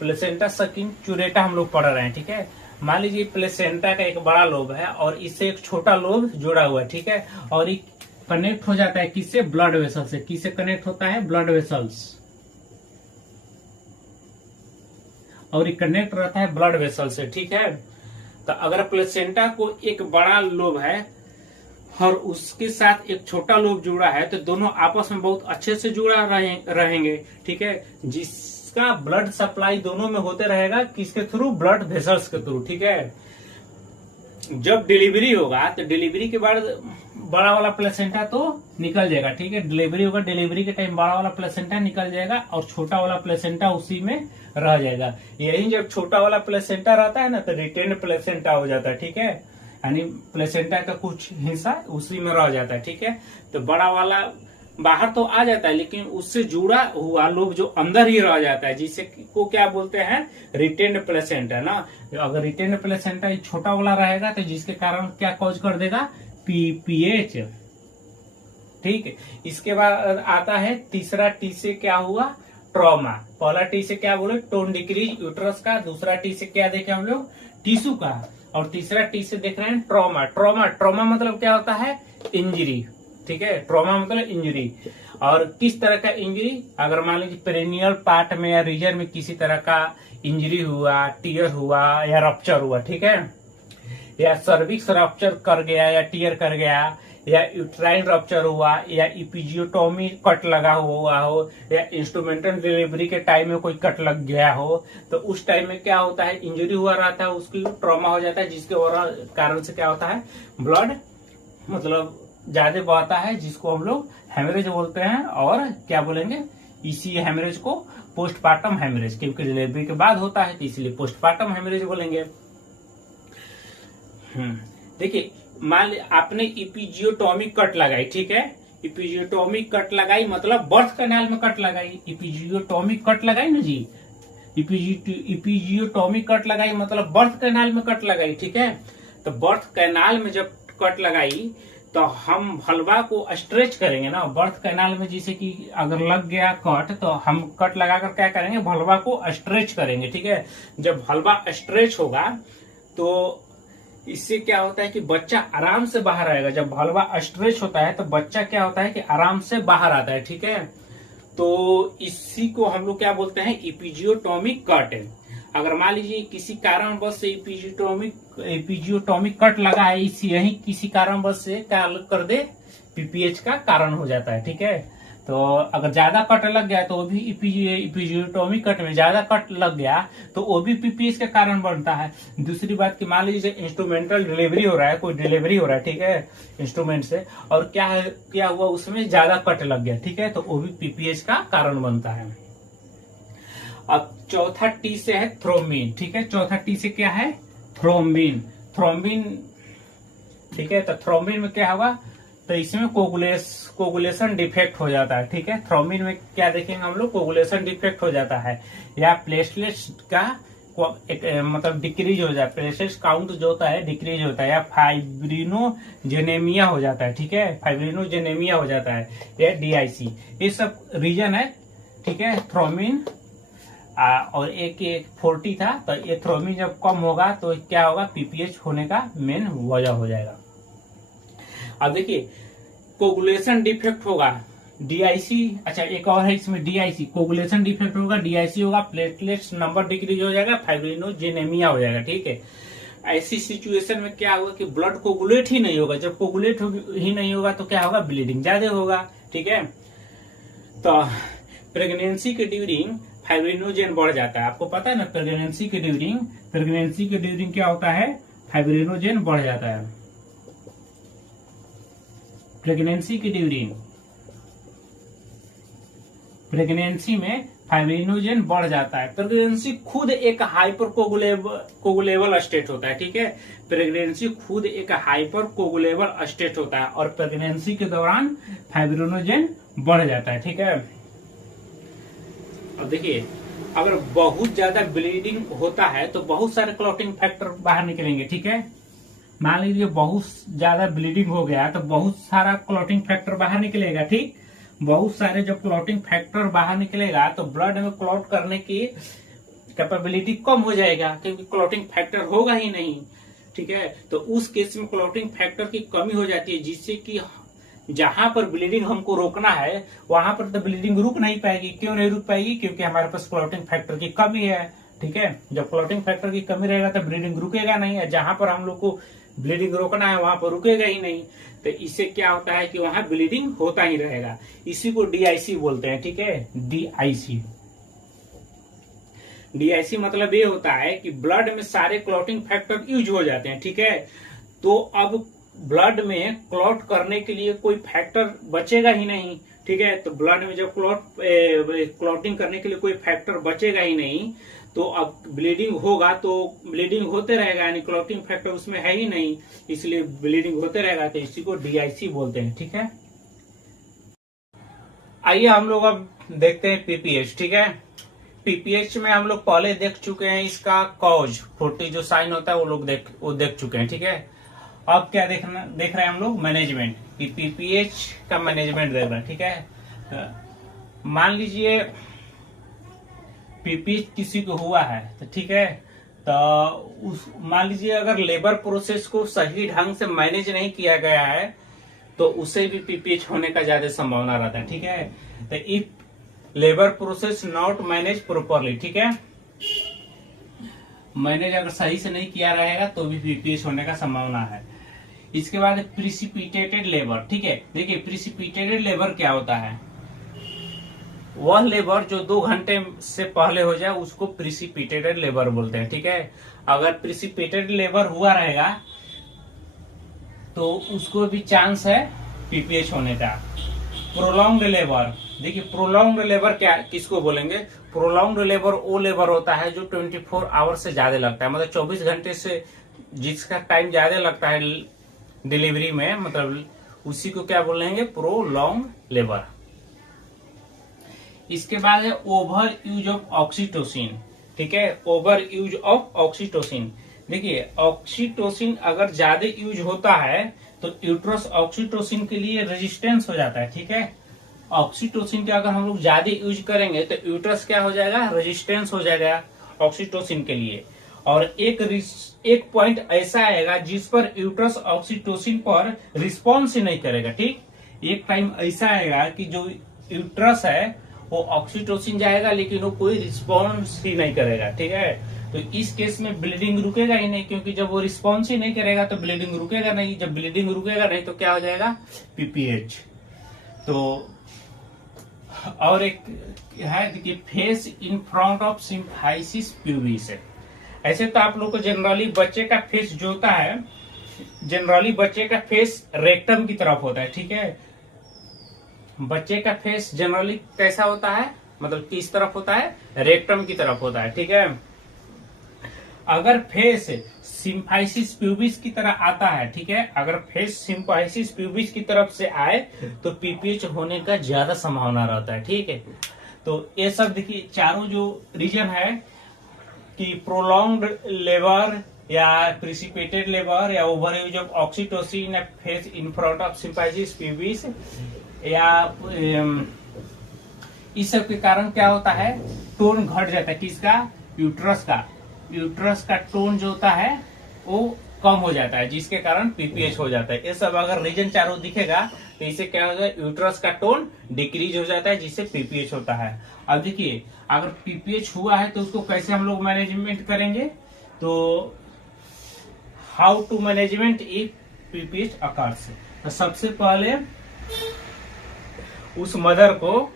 प्लेसेंटा सकिनचुरेटा हम लोग पढ़ रहे हैं। ठीक है, मान लीजिए प्लेसेंटा का एक बड़ा लोब है और इससे एक छोटा लोब जुड़ा हुआ है, ठीक है, और ये कनेक्ट हो जाता है किससे, ब्लड वेसल से। किससे कनेक्ट होता है, ब्लड वेसल्स, और ये कनेक्ट रहता है ब्लड वेसल से। ठीक है, तो अगर प्लेसेंटा को एक बड़ा लोब है और उसके साथ एक छोटा लोब जुड़ा है तो दोनों आपस में बहुत अच्छे से जुड़ा रहेंगे। ठीक है, जिसका ब्लड सप्लाई दोनों में होते रहेगा, किसके थ्रू, ब्लड वेसल्स के थ्रू। ठीक है, जब डिलीवरी होगा तो डिलीवरी के बाद बड़ा वाला प्लेसेंटा तो निकल जाएगा। ठीक है, डिलीवरी होगा, डिलीवरी के टाइम बड़ा वाला प्लेसेंटा निकल जाएगा और छोटा वाला प्लेसेंटा उसी में रह जाएगा। यही जब छोटा वाला प्लेसेंटा रहता है ना तो रिटेन प्लेसेंटा हो जाता है। ठीक है, यानी प्लेसेंटा का कुछ हिस्सा उसी में रह जाता है। ठीक है, तो बड़ा वाला बाहर तो आ जाता है लेकिन उससे जुड़ा हुआ लोग जो अंदर ही रह जाता है, जिसे को क्या बोलते हैं, रिटेन प्लेसेंटा ना। अगर रिटेन प्लेसेंटा छोटा वाला रहेगा तो जिसके कारण क्या कॉज कर देगा, पीपीएच। ठीक है, इसके बाद आता है तीसरा टी से क्या हुआ, ट्रॉमा। पहला टी से क्या बोले, टोन डिक्रीज यूट्रस का, दूसरा टी से क्या देखे हम लोग, टिश्यू का, और तीसरा टी से देख रहे हैं ट्रॉमा। ट्रॉमा मतलब क्या होता है, इंजरी। ठीक है, ट्रॉमा मतलब इंजरी। और किस तरह का इंजरी, अगर मान लीजिए पेरिनियल पार्ट में या रीजन में किसी तरह का इंजरी हुआ, टीयर हुआ या रप्चर हुआ, ठीक है, या सर्विक्स रप्चर कर गया या टीयर कर गया, या यूट्राइन रप्चर हुआ, या इपीजियोटोमी कट लगा हुआ हो, या इंस्ट्रूमेंटल डिलीवरी के टाइम में कोई कट लग गया हो, तो उस टाइम में क्या होता है, इंजरी हुआ रहता है, उसकी ट्रॉमा हो जाता है, जिसके कारण से क्या होता है, ब्लड मतलब ज्यादा बहता है, जिसको हम लोग हेमरेज बोलते हैं। और क्या बोलेंगे, इसी हेमरेज को पोस्टमार्टम हेमरेज, क्योंकि डिलीवरी के बाद होता है तो इसलिए पोस्टमार्टम हेमरेज बोलेंगे। देखिए, मान ली आपने इपीजियोटोमिक कट लगाई, ठीक है, इपीजियोटोमिक कट लगाई मतलब बर्थ कैनाल में कट लगाई, इपीजियोटोमिक कट लगाई ना जी, इपीजियोटोमिक कट लगाई मतलब बर्थ कैनाल में कट लगाई। ठीक है, तो बर्थ कैनाल में जब कट लगाई तो हम भलवा को स्ट्रेच करेंगे ना, बर्थ कैनाल में, जैसे कि अगर लग गया कट तो हम कट लगाकर क्या करेंगे, भलवा को स्ट्रेच करेंगे। ठीक है, जब भलवा स्ट्रेच होगा तो इससे क्या होता है कि बच्चा आराम से बाहर आएगा। जब भलवा स्ट्रेच होता है तो बच्चा क्या होता है कि आराम से बाहर आता है। ठीक है, तो इसी को हम लोग क्या बोलते हैं, इपीजियोटोमिक कट। अगर मान लीजिए किसी कारणवश से इपीजियोटोमिक कट लगा है, यही किसी कारणवश से क्या कर दे, पीपीएच का कारण हो जाता है। ठीक है, तो अगर ज्यादा कट लग गया तो वो भी इपीजियोटोमिक कट में ज्यादा कट लग गया तो वो भी पीपीएच का कारण बनता है। दूसरी बात कि मान लीजिए इंस्ट्रूमेंटल डिलीवरी हो रहा है, कोई डिलीवरी हो रहा है, ठीक है, इंस्ट्रूमेंट से, और क्या हुआ, उसमें ज्यादा कट लग गया, ठीक है, तो वो भी पीपीएच का कारण बनता है। अब चौथा टी से है थ्रोम्बिन। ठीक है, चौथा टी से क्या है, थ्रोम्बिन। ठीक है, तो थ्रोम्बिन में क्या होगा, तो इसमें कोगुलेशन डिफेक्ट हो जाता है। ठीक है, थ्रोम्बिन में क्या देखेंगे हम लोग, कोगुलेशन डिफेक्ट हो जाता है, या प्लेटलेट्स का मतलब डिक्रीज हो जाता है, प्लेटलेट्स काउंट जो होता है डिक्रीज होता है, या फाइब्रिनोजेनेमिया हो जाता है, ठीक है, फाइब्रिनोजेनेमिया हो जाता है, या DIC, ये सब रीजन है, ठीक है। थ्रोमिन और एक 40 था, तो ये थ्रोमिन जब कम होगा तो क्या होगा, PPH होने का मेन वजह हो जाएगा। अब देखिए कोगुलेशन डिफेक्ट होगा, DIC, अच्छा एक और है इसमें DIC, कोगुलेशन डिफेक्ट होगा, DIC होगा, प्लेटलेट्स नंबर डिक्रीज हो जाएगा, फाइब्रिनोजेनेमिया हो जाएगा, ठीक है। ऐसी सिचुएशन में क्या होगा कि ब्लड कोगुलेट ही नहीं होगा, जब कोगुलेट ही नहीं होगा तो क्या होगा, ब्लीडिंग ज्यादा होगा, ठीक है। तो प्रेगनेंसी के ड्यूरिंग फाइब्रिनोजेन बढ़ जाता है, आपको पता है ना, प्रेगनेंसी के ड्यूरिंग क्या होता है, फाइब्रिनोजेन बढ़ जाता है। प्रेगनेंसी में फाइब्रिनोजेन बढ़ जाता है। प्रेगनेंसी खुद एक हाइपर कोगुलेबल स्टेट होता है, ठीक है। प्रेगनेंसी खुद एक हाइपर कोगुलेबल स्टेट होता है और प्रेगनेंसी के दौरान फाइब्रिनोजेन बढ़ जाता है, ठीक है। अब देखिए अगर बहुत ज्यादा ब्लीडिंग होता है तो बहुत सारे क्लॉटिंग फैक्टर बाहर निकलेंगे, ठीक है। मान लीजिए बहुत ज्यादा ब्लीडिंग हो गया तो बहुत सारा क्लॉटिंग फैक्टर बाहर निकलेगा, ठीक। बहुत सारे जब क्लॉटिंग फैक्टर बाहर निकलेगा तो ब्लड में क्लॉट करने की कैपेबिलिटी कम हो जाएगा, क्योंकि क्लॉटिंग फैक्टर होगा ही नहीं, ठीक है। तो उस केस में क्लॉटिंग फैक्टर की कमी हो जाती है, जिससे कि जहां पर ब्लीडिंग हमको रोकना है वहां पर तो ब्लीडिंग रुक नहीं पाएगी। क्यों नहीं रुक पाएगी, क्योंकि हमारे पास क्लॉटिंग फैक्टर की कमी है, ठीक है। जब क्लॉटिंग फैक्टर की कमी रहेगा तो ब्लीडिंग रुकेगा नहीं है, जहां पर हम लोग को ब्लीडिंग रोकना है वहां पर रुकेगा ही नहीं। तो इससे क्या होता है कि वहां ब्लीडिंग होता ही रहेगा, इसी को DIC बोलते हैं, ठीक है। DIC मतलब ये होता है कि ब्लड में सारे क्लॉटिंग फैक्टर यूज हो जाते हैं, ठीक है। तो अब ब्लड में क्लॉट करने के लिए कोई फैक्टर बचेगा ही नहीं, ठीक है। तो ब्लड में जब क्लॉटिंग करने के लिए कोई फैक्टर बचेगा ही नहीं तो अब ब्लीडिंग होगा, तो ब्लीडिंग होते रहेगा, यानी क्लॉटिंग फैक्टर उसमें है ही नहीं, इसलिए ब्लीडिंग होते रहेगा, तो इसी को DIC बोलते हैं, ठीक है। आइए हम लोग अब देखते हैं PPH, ठीक है। PPH में हम लोग पहले देख चुके हैं इसका कॉज 40 जो साइन होता है वो देख चुके हैं, ठीक है। अब क्या देख रहे हैं हम लोग, मैनेजमेंट, कि PPH का मैनेजमेंट देख रहे हैं, ठीक है। मान लीजिए PPH किसी को हुआ है तो ठीक है, तो मान लीजिए अगर लेबर प्रोसेस को सही ढंग से मैनेज नहीं किया गया है तो उसे भी PPH होने का ज्यादा संभावना रहता है, ठीक है। तो if labour process not manage properly, ठीक है, मैनेज अगर सही से नहीं किया रहेगा तो भी PPH होने का संभावना है। इसके बाद प्रिसिपिटेटेड लेबर, ठीक है। देखिए प्रिसिपिटेटेड लेबर क्या होता है, वह लेबर जो 2 घंटे से पहले हो जाए उसको प्रिसिपिटेटेड लेबर बोलते हैं, ठीक है। अगर प्रिसिपिटेटेड लेबर हुआ रहेगा तो उसको भी चांस है PPH होने का। प्रोलॉन्ग्ड लेबर, देखिए प्रोलॉन्ग्ड लेबर क्या किसको बोलेंगे, प्रोलॉन्ग्ड लेबर वो लेबर होता है जो 24 आवर से ज्यादा लगता है, मतलब 24 घंटे से जिसका टाइम ज्यादा लगता है डिलीवरी में, मतलब उसी को क्या बोलेंगे, प्रोलॉन्ग लेबर। इसके बाद है ओवर यूज ऑफ ऑक्सीटोसिन, ठीक है, ओवर यूज ऑफ ऑक्सीटोसिन। देखिए ऑक्सीटोसिन अगर ज्यादा यूज होता है तो यूट्रस ऑक्सीटोसिन के लिए रेजिस्टेंस हो जाता है, ठीक है। ऑक्सीटोसिन के अगर हम लोग ज्यादा यूज करेंगे तो यूट्रस क्या हो जाएगा, रेजिस्टेंस हो जाएगा ऑक्सीटोसिन के लिए। और एक पॉइंट ऐसा आएगा जिस पर यूट्रस ऑक्सीटोसिन पर रिस्पॉन्स ही नहीं करेगा, ठीक। एक टाइम ऐसा आएगा कि जो यूट्रस है वो ऑक्सीटोसिन जाएगा लेकिन वो कोई रिस्पॉन्स ही नहीं करेगा, ठीक है। तो इस केस में ब्लीडिंग रुकेगा ही नहीं, क्योंकि जब वो रिस्पॉन्स ही नहीं करेगा तो ब्लीडिंग रुकेगा नहीं, जब ब्लीडिंग रुकेगा नहीं तो क्या हो जाएगा, PPH। तो और एक है कि face in front of symphysis pubis है। ऐसे तो आप लोग को जनरली बच्चे का फेस जो होता है, जनरली बच्चे का फेस रेक्टम की तरफ होता है, ठीक है। बच्चे का फेस जनरली कैसा होता है, मतलब किस तरफ होता है, रेक्टम की तरफ होता है, ठीक है। अगर फेस सिम्फाइसिस प्यूबिस की तरह आता है, ठीक है, अगर फेस सिम्फाइसिस प्यूबिस की तरफ से आए तो PPH होने का ज्यादा संभावना रहता है, ठीक है। तो ये सब देखिए चारों जो रीजन है कि प्रोलॉन्ग्ड लेबर या प्रिसिपिटेड लेबर या over use of oxytocin face in front of sympathies पीबीज या इस सब के कारण क्या होता है, टोन घट जाता है। किसका? यूट्रस का। यूट्रस का टोन जो होता है वो कम हो जाता है, जिसके कारण पीपीएच हो जाता है। ये सब अगर रीजन चारों दिखेगा तो इससे क्या होगा, यूट्रस का टोन डिक्रीज हो जाता है, जिससे पीपीएच होता है। अब देखिए, अगर पीपीएच हुआ है तो उसको कैसे हम लोग मैनेजमेंट करेंगे, तो how to management if PPH occurs. तो सबसे पहले उस मदर को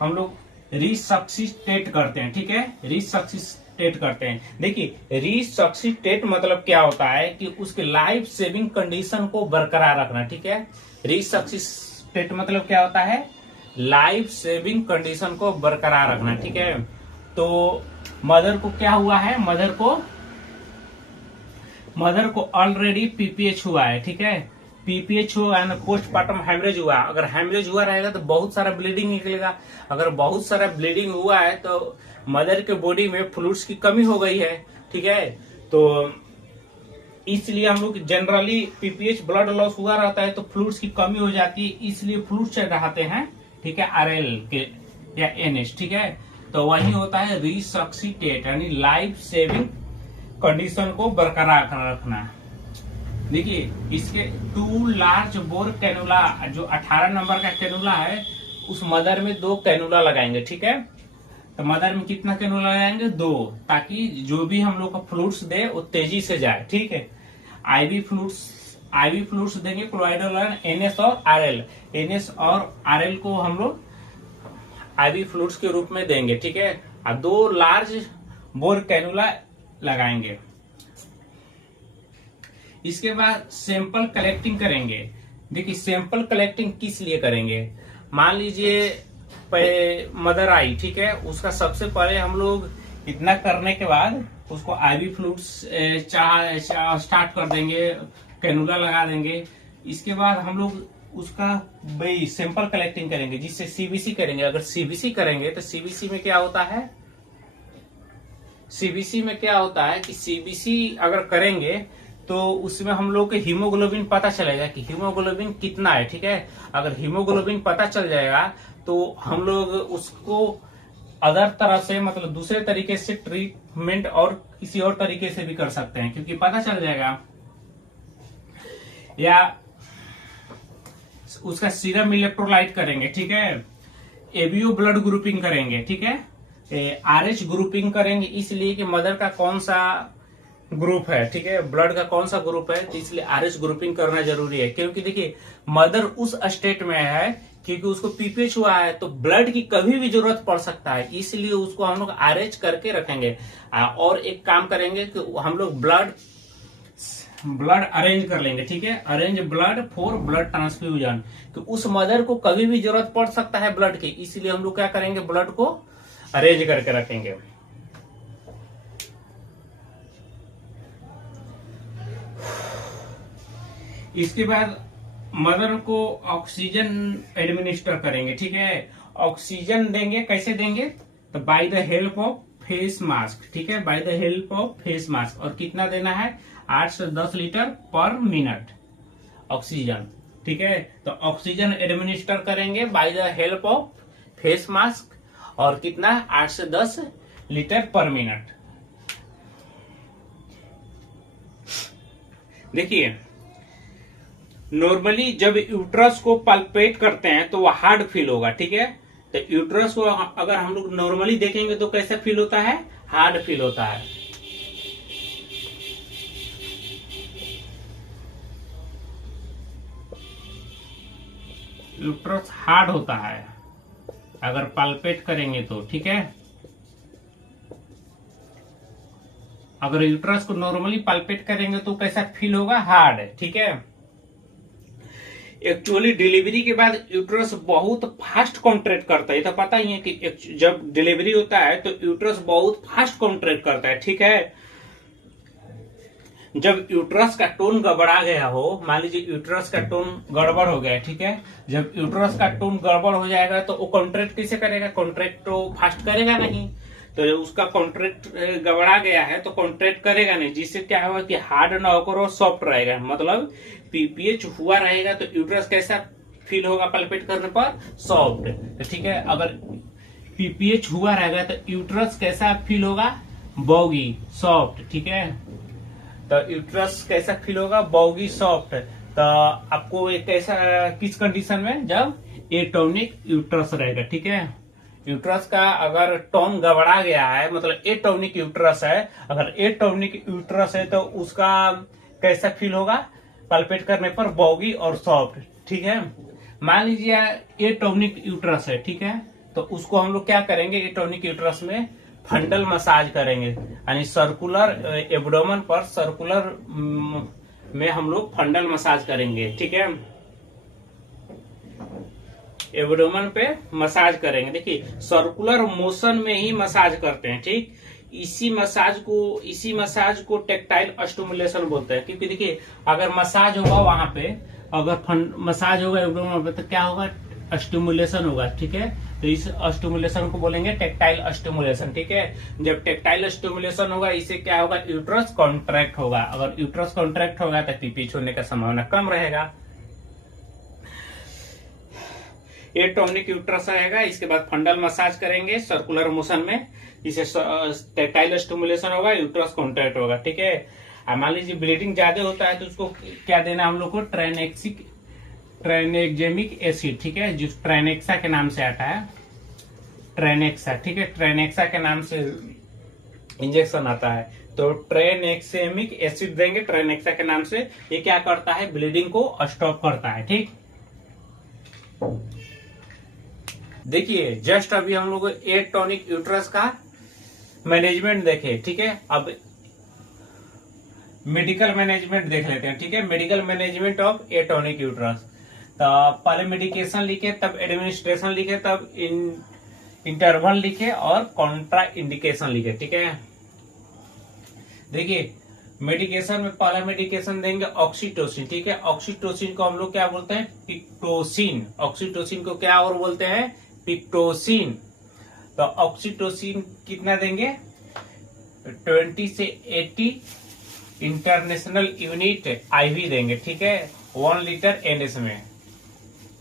हम लोग रिसक्सिटेट करते हैं, ठीक है, रिसक्सिटेट करते हैं। देखिए, रिसक्सिटेट मतलब क्या होता है कि उसके लाइफ सेविंग कंडीशन को बरकरार रखना, ठीक है। रिसक्सिटेट मतलब क्या होता है, लाइफ सेविंग कंडीशन को बरकरार रखना, ठीक है। तो मदर को क्या हुआ है, मदर को ऑलरेडी पीपीएच हुआ है, ठीक है। पीपीएच हुआ है ना, पोस्टमार्टम हेमरेज हुआ। अगर हेमरेज हुआ रहेगा तो बहुत सारा ब्लीडिंग निकलेगा। अगर बहुत सारा ब्लीडिंग हुआ है तो मदर के बॉडी में फ्लूइड्स की कमी हो गई है, ठीक है। तो इसलिए हम लोग जनरली पीपीएच ब्लड लॉस हुआ रहता है तो फ्लूइड्स की कमी हो जाती है, इसलिए फ्लूइड्स चढ़ाते हैं, ठीक है, आरएल के या एनएच, ठीक है। तो वही होता है रिसक्सिटेट, यानी लाइफ सेविंग कंडीशन को बरकरार रखना। देखिए, इसके 2 लार्ज बोर कैनुला, जो 18 नंबर का कैनुला है, उस मदर में 2 कैनुला लगाएंगे, ठीक है। तो मदर में कितना कैनुला लगाएंगे, 2, ताकि जो भी हम लोग का फ्लूइड्स दे वो तेजी से जाए, ठीक है। आईवी फ्लूइड्स देंगे, क्लोराइडल एनएस और आरएल। एनएस और आरएल को हम लोग आईवी फ्लूइड्स के रूप में देंगे, ठीक है। और 2 लार्ज बोर कैनुला लगाएंगे। इसके बाद सैंपल कलेक्टिंग करेंगे। देखिए, सैंपल कलेक्टिंग किस लिए करेंगे, मान लीजिए मदर आई, ठीक है, उसका सबसे पहले हम लोग इतना करने के बाद उसको आईवी फ्लूइड्स स्टार्ट कर देंगे, कैनुला लगा देंगे। इसके बाद हम लोग उसका भाई सैंपल कलेक्टिंग करेंगे, जिससे सीबीसी करेंगे। अगर सीबीसी करेंगे तो सीबीसी में क्या होता है, कि सीबीसी अगर करेंगे तो उसमें हम लोग के हीमोग्लोबिन पता चलेगा कि हीमोग्लोबिन कितना है, ठीक है। अगर हीमोग्लोबिन पता चल जाएगा तो हम लोग उसको अदर तरह से, मतलब दूसरे तरीके से ट्रीटमेंट और किसी और तरीके से भी कर सकते हैं, क्योंकि पता चल जाएगा। या उसका सीरम इलेक्ट्रोलाइट करेंगे, ठीक है। एबीओ ब्लड ग्रुपिंग करेंगे, ठीक है। आरएच ग्रुपिंग करेंगे, इसलिए कि मदर का कौन सा ग्रुप है, ठीक है, ब्लड का कौन सा ग्रुप है, तो इसलिए आरएच ग्रुपिंग करना जरूरी है। क्योंकि देखिए, मदर उस स्टेट में है क्योंकि उसको पीपीएच हुआ है, तो ब्लड की कभी भी जरूरत पड़ सकता है, इसलिए उसको हम लोग आरएच करके रखेंगे। और एक काम करेंगे कि हम लोग ब्लड अरेंज कर लेंगे, ठीक है, arrange blood for blood transfusion. तो उस मदर को कभी भी जरूरत पड़ सकता है ब्लड की, इसलिए हम लोग क्या करेंगे, ब्लड को अरेंज करके रखेंगे। इसके बाद मदर को ऑक्सीजन एडमिनिस्टर करेंगे, ठीक है। ऑक्सीजन देंगे, कैसे देंगे, तो by the help of face mask, ठीक है, by the help of face mask. और कितना देना है, 8 से 10 लीटर पर मिनट ऑक्सीजन, ठीक है। तो ऑक्सीजन एडमिनिस्टर करेंगे by the help of face mask, और कितना, 8 से 10 लीटर पर मिनट। देखिए, नॉर्मली जब यूट्रस को पल्पेट करते हैं तो वह हार्ड फील होगा, ठीक है। तो यूट्रस को अगर हम लोग नॉर्मली देखेंगे तो कैसा फील होता है, हार्ड फील होता है। यूट्रस हार्ड होता है अगर पल्पेट करेंगे तो, ठीक है। अगर यूट्रस को नॉर्मली पल्पेट करेंगे तो कैसा फील होगा, हार्ड, ठीक है। एक्चुअली डिलीवरी के बाद यूट्रस बहुत फास्ट कॉन्ट्रैक्ट करता है, ये तो पता ही है कि जब डिलीवरी होता है तो यूट्रस बहुत फास्ट कॉन्ट्रैक्ट करता है, ठीक है। जब यूट्रस का टोन गड़बड़ा गया हो, मान लीजिए यूट्रस का टोन गड़बड़ हो गया, ठीक है। जब यूट्रस का टोन गड़बड़ हो जाएगा तो वो कॉन्ट्रैक्ट कैसे करेगा, कॉन्ट्रैक्ट तो फास्ट करेगा नहीं। तो उसका कॉन्ट्रैक्ट गड़बड़ा गया है तो कॉन्ट्रैक्ट करेगा नहीं, जिससे क्या होगा कि हार्ड ना होकर वो सॉफ्ट रहेगा। मतलब पीपीएच हुआ रहेगा तो यूट्रस कैसा फील होगा पल्पेट करने पर? सॉफ्ट। तो ठीक है, अगर पीपीएच हुआ रहेगा तो यूट्रस कैसा फील होगा? Boggy, soft. ठीक है, तो यूट्रस कैसा फील होगा? Boggy, soft. तो आपको एक कैसा, किस कंडीशन में? जब एटोनिक यूट्रस रहेगा। ठीक है, यूट्रस का अगर टोन गड़बड़ा गया है, मतलब एटोनिक यूट्रस है, अगर एटोनिक यूट्रस है तो उसका कैसा फील होगा पल्पेट करने पर? बॉगी और सॉफ्ट। ठीक है, मान लीजिए एटोनिक यूट्रस है, ठीक है, तो उसको हम लोग क्या करेंगे? एटोनिक यूट्रस में फंडल मसाज करेंगे, यानी सर्कुलर एब्डोमेन पर सर्कुलर में हम लोग फंडल मसाज करेंगे। ठीक है, एब्डोमेन पे मसाज करेंगे। देखिए सर्कुलर मोशन में ही मसाज करते हैं। ठीक, इसी मसाज को टेक्टाइल स्टिमुलेशन बोलते हैं, क्योंकि देखिए अगर मसाज होगा वहां पे, अगर मसाज होगा एब्डोमेन पे तो क्या होगा? स्टिमुलेशन होगा। ठीक है, तो इस स्टिमुलेशन को बोलेंगे टेक्टाइल स्टिमुलेशन। ठीक है, जब टेक्टाइल स्टिमुलेशन होगा इससे क्या होगा? यूट्रस कॉन्ट्रैक्ट होगा। अगर यूट्रस कॉन्ट्रैक्ट होगा तो पीपीएच होने का संभावना कम रहेगा। एटोनिक यूट्रस रहेगा, इसके बाद फंडल मसाज करेंगे सर्कुलर मोशन में, इसे टेक्टाइल स्टिमुलेशन होगा, यूट्रस कॉन्ट्रैक्ट होगा। ठीक है, मान लीजिए ब्लीडिंग ज्यादा होता है तो उसको क्या देना हम लोग को? ट्राइनेक्जेमिक एसिड। ठीक है, जो ट्राइनेक्सा के नाम से आता है, ट्राइनेक्सा। ठीक है, ट्राइनेक्सा के नाम से इंजेक्शन आता है, तो ट्राइनेक्सेमिक एसिड देंगे ट्राइनेक्सा के नाम से। ये क्या करता है? ब्लीडिंग को स्टॉप करता है। ठीक, देखिए जस्ट अभी हम लोग एटोनिक यूट्रस का मैनेजमेंट देखे। ठीक है, अब मेडिकल मैनेजमेंट देख लेते हैं। ठीक है, medical management of atonic uterus. तो पहले मेडिकेशन लिखे, तब एडमिनिस्ट्रेशन लिखे, तब इंटरवल लिखे और कॉन्ट्रा इंडिकेशन लिखे। ठीक है, देखिए मेडिकेशन में पहला मेडिकेशन देंगे ऑक्सीटोसिन। ठीक है, ऑक्सीटोसिन को हम लोग क्या बोलते हैं? पिक्टोसिन। ऑक्सीटोसिन को क्या और बोलते हैं? पिक्टोसिन। तो ऑक्सीटोसिन कितना देंगे? 20 से 80 इंटरनेशनल यूनिट आईवी देंगे। ठीक है, 1 लीटर एनएस में।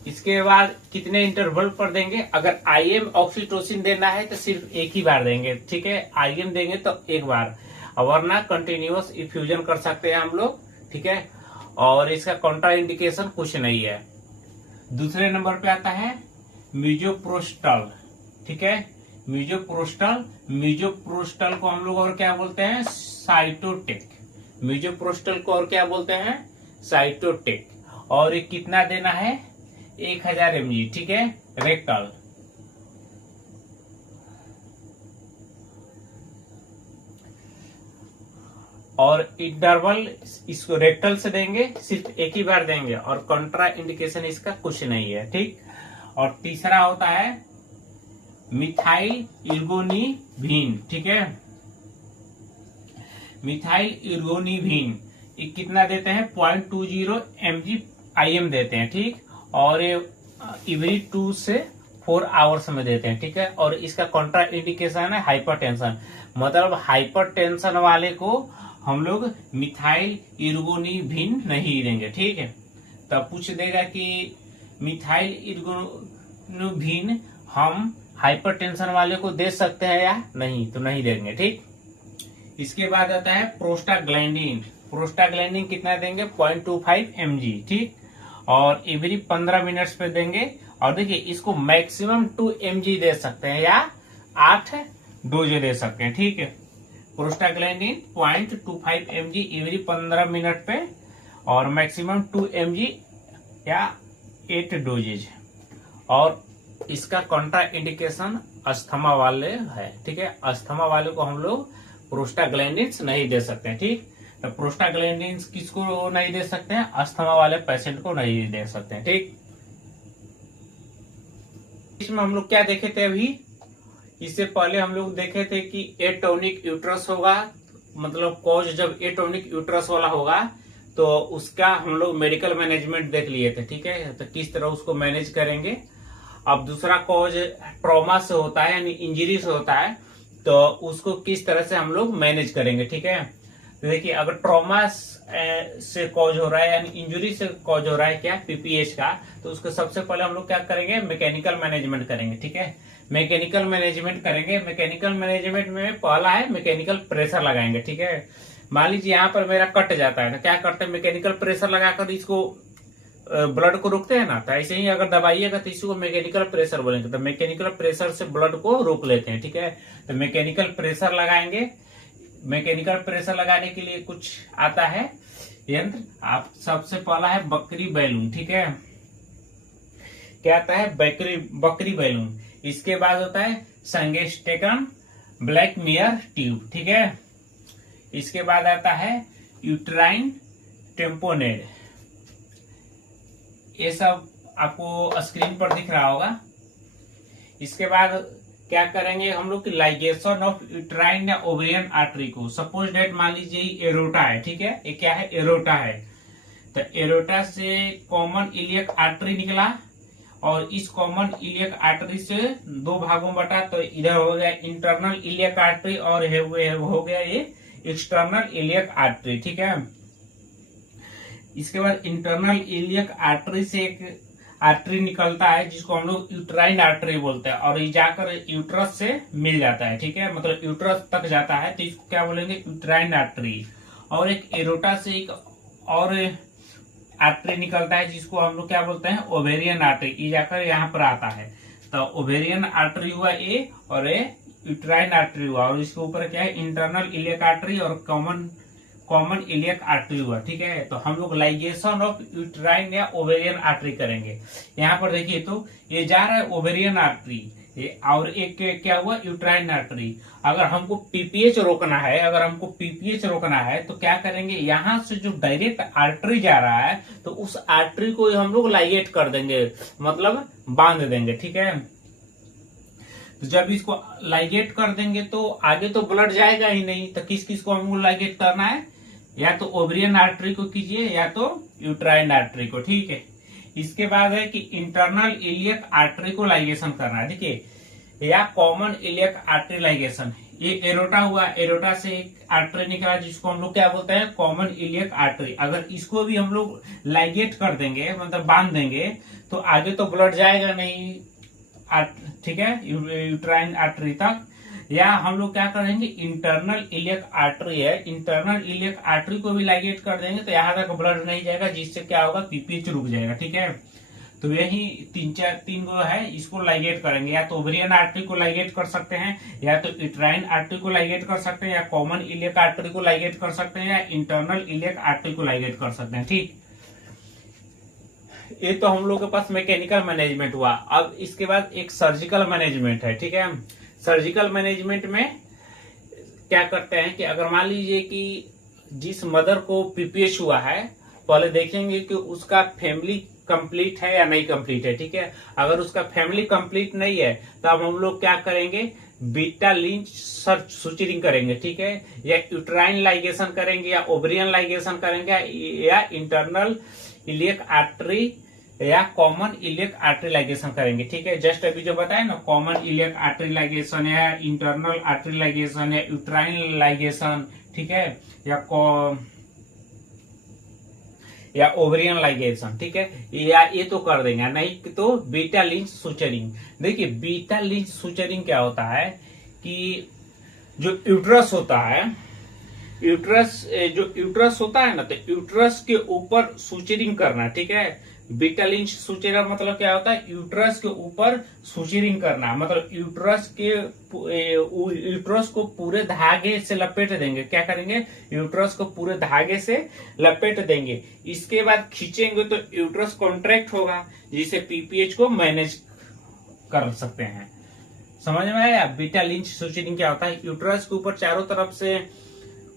इसके बाद कितने इंटरवल पर देंगे? अगर आईएम ऑक्सीटोसिन देना है तो सिर्फ एक ही बार देंगे। ठीक है, आईएम देंगे तो एक बार, वरना कंटिन्यूअस इफ्यूजन कर सकते हैं हम लोग। ठीक है, और इसका कॉन्ट्रा इंडिकेशन कुछ नहीं है। दूसरे नंबर पे आता है मिजोप्रोस्टल। ठीक है, मिजोप्रोस्टल को हम लोग और क्या बोलते हैं? साइटोटेक। मिजोप्रोस्टल को और क्या बोलते हैं? साइटोटेक। और ये कितना देना है? 1000 mg। ठीक है, रेक्टल। और इंटरवल इसको रेक्टल से देंगे, सिर्फ एक ही बार देंगे, और कॉन्ट्रा इंडिकेशन इसका कुछ नहीं है। ठीक, और तीसरा होता है मिथाइल इर्गोनिविन। ठीक है, मिथाइल इर्गोनिविन ये कितना देते हैं? 0.20 mg IM देते हैं। ठीक, और ये एवरी 2 से 4 आवर्स में देते हैं। ठीक है, और इसका कॉन्ट्रा इंडिकेशन है हाइपरटेंशन। मतलब हाइपरटेंशन वाले को हम लोग मिथाइल इर्गोनिविन नहीं देंगे। ठीक है, तब पूछ देगा कि मिथाइल इर्गोनिविन हम हाइपरटेंशन वाले को दे सकते हैं या नहीं, तो नहीं देंगे। ठीक, इसके बाद आता है प्रोस्टाग्लैंडिन। प्रोस्टाग्लैंडिन कितना देंगे? 0.25 mg। ठीक, और एवरी 15 मिनट्स पे देंगे। और देखिए इसको मैक्सिमम 2 mg दे सकते हैं या 8 डोज दे सकते हैं। ठीक है, प्रोस्टाग्लैंडिन 0.25 mg एवरी 15 मिनट पे, और मैक्सिमम 2 mg या 8 डोजेज। और इसका कॉन्ट्रा इंडिकेशन अस्थमा वाले है। ठीक है, अस्थमा वाले को हम लोग प्रोस्टाग्लैंडिन्स नहीं दे सकते हैं। ठीक, तो प्रोस्टाग्लैंडिन्स किसको नहीं दे सकते हैं? अस्थमा वाले पेशेंट को नहीं दे सकते हैं। ठीक, इसमें हम लोग क्या देखे थे अभी? इससे पहले हम लोग देखे थे कि एटोनिक यूट्रस होगा, मतलब कॉज जब एटोनिक यूट्रस वाला होगा तो उसका हम लोग मेडिकल मैनेजमेंट देख लिए थे। ठीक है, तो किस तरह उसको मैनेज करेंगे। अब दूसरा कॉज ट्रॉमा से होता है, यानी इंजरी से होता है, तो उसको किस तरह से हम लोग मैनेज करेंगे, ठीक है। तो देखिए, अगर ट्रॉमा से कॉज हो रहा है यानी इंजुरी से कॉज हो रहा है क्या, पीपीएच का, तो उसको सबसे पहले हम लोग क्या करेंगे, मैकेनिकल मैनेजमेंट करेंगे, ठीक है। मैकेनिकल मैनेजमेंट करेंगे। मैकेनिकल मैनेजमेंट में पहला है मैकेनिकल प्रेशर लगाएंगे, ठीक है। मान लीजिए यहाँ पर मेरा कट जाता है तो क्या करते हैं, मैकेनिकल प्रेशर लगाकर इसको ब्लड को रोकते हैं ना। तो ऐसे ही अगर दबाइएगा तो इसको मैकेनिकल प्रेशर बोलेंगे। तो मैकेनिकल प्रेशर से ब्लड को रोक लेते हैं, ठीक है। तो मैकेनिकल प्रेशर लगाएंगे। मैकेनिकल प्रेशर लगाने के लिए कुछ आता है यंत्र। आप सबसे पहला है बकरी बैलून, ठीक है। क्या आता है, बकरी बैलून। इसके बाद होता है संगेस्टेकन ब्लैक मियर ट्यूब, ठीक है। इसके बाद आता है यूट्राइन टेम्पोनेड। ये सब आपको स्क्रीन पर दिख रहा होगा। इसके बाद क्या करेंगे हम लोग, लाइगेशन ऑफ यूट्राइन या ओवेरियन आर्टरी को। सपोज डेट मान लीजिए एरोटा है, ठीक है। ये क्या है, एरोटा है। तो एरोटा से कॉमन इलियक आर्टरी निकला और इस कॉमन इलियक आर्टरी से दो भागों में बटा। तो इधर हो गया इंटरनल इलियक आर्टरी और हो गया ये एक्सटर्नल इलियक आर्टरी, ठीक है। इसके बाद इंटरनल इलियक आर्टरी से एक आर्टरी निकलता है जिसको हम लोग यूट्राइन आर्टरी बोलते हैं और ये जाकर यूट्रस से मिल जाता है, ठीक है। मतलब यूट्रस तक जाता है तो इसको क्या बोलेंगे, यूट्राइन आर्टरी। और एक एरोटा से एक और आर्टरी निकलता है जिसको हम लोग क्या बोलते हैं, ओवेरियन आर्टरी। ये जाकर यहाँ पर आता है। तो ओवेरियन आर्टरी हुआ ए और ए यूट्राइन आर्टरी हुआ। और इसके ऊपर क्या है, इंटरनल इलियक आर्टरी और कॉमन इलियक आर्टरी हुआ, ठीक है। तो हम लोग लाइगेशन ऑफ यूट्राइन या ओवेरियन आर्टरी करेंगे। यहाँ पर देखिए, तो ये जा रहा है ओवेरियन आर्टरी और एक क्या हुआ, यूट्राइन आर्टरी। अगर हमको पीपीएच रोकना है तो क्या करेंगे, यहाँ से जो डायरेक्ट आर्टरी जा रहा है तो उस आर्टरी को हम लोग लाइगेट कर देंगे, मतलब बांध देंगे, ठीक है। तो जब इसको लाइगेट कर देंगे तो आगे तो ब्लड जाएगा ही नहीं। तो किस किस को हमको लाइगेट करना है, या तो ओवेरियन आर्टरी को कीजिए या तो यूट्राइन आर्टरी को, ठीक है। इसके बाद है कि इंटरनल इलियक आर्टरी को लाइगेशन करना है, देखिए, या कॉमन इलियक आर्टरी लाइगेशन। ये एरोटा हुआ, एरोटा से एक आर्टरी निकला जिसको हम लोग क्या बोलते हैं, कॉमन इलियक आर्टरी। अगर इसको भी हम लोग लाइगेट कर देंगे, मतलब बांध देंगे, तो आगे तो ब्लड जाएगा नहीं, ठीक है, यूट्राइन आर्टरी तक। या हम लोग क्या करेंगे, इंटरनल इलियक आर्टरी है, इंटरनल इलियक आर्टरी को भी लाइगेट कर देंगे तो यहाँ तक ब्लड नहीं जाएगा, जिससे क्या होगा, पीपीएच रुक जाएगा, ठीक है। तो यही तीन गो है, इसको लाइगेट करेंगे। या तो ओवेरियन आर्टरी को लाइगेट कर सकते हैं, या तो यूट्राइन आर्टरी को लाइगेट कर सकते हैं, या कॉमन इलियक आर्टरी को लाइगेट कर सकते हैं, या इंटरनल इलियक आर्टरी को लाइगेट कर सकते हैं, ठीक। ये तो हम लोग के पास मैकेनिकल मैनेजमेंट हुआ। अब इसके बाद एक सर्जिकल मैनेजमेंट है, ठीक है। सर्जिकल मैनेजमेंट में क्या करते हैं कि अगर मान लीजिए कि जिस मदर को पीपीएच हुआ है, पहले देखेंगे कि उसका फैमिली कंप्लीट है या नहीं कंप्लीट है, ठीक है। अगर उसका फैमिली कंप्लीट नहीं है तो अब हम लोग क्या करेंगे, बीटा लिंच सुचरिंग करेंगे, ठीक है। या यूट्राइन लाइगेशन करेंगे, या ओवेरियन लाइगेशन करेंगे, या इंटरनल इलियक आर्टरी या कॉमन इलियक आर्टरी लाइगेशन करेंगे, ठीक है। जस्ट अभी जो बताया ना, कॉमन इलियक आर्टरी लाइगेशन या इंटरनल आर्टरी लाइगेशन या यूट्राइन लाइगेशन, ठीक है, या ओवेरियन लाइगेशन, ठीक है। या ये तो कर देंगे, नहीं तो बीटा लिंच सुचरिंग। देखिए, बीटा लिंच सुचरिंग क्या होता है कि जो यूट्रस होता है, यूट्रस होता है ना, तो यूट्रस के ऊपर सुचरिंग करना, ठीक है। बीटा लिंच सुचरिंग मतलब क्या होता है, यूट्रस के ऊपर सुचरिंग करना, मतलब यूट्रस को पूरे धागे से लपेट देंगे। क्या करेंगे, यूट्रस को पूरे धागे से लपेट देंगे। इसके बाद खींचेंगे तो यूट्रस कॉन्ट्रैक्ट होगा, जिसे पीपीएच को मैनेज कर सकते हैं। समझ में आया। बीटा लिंच सुचरिंग क्या होता है, यूट्रस के ऊपर चारों तरफ से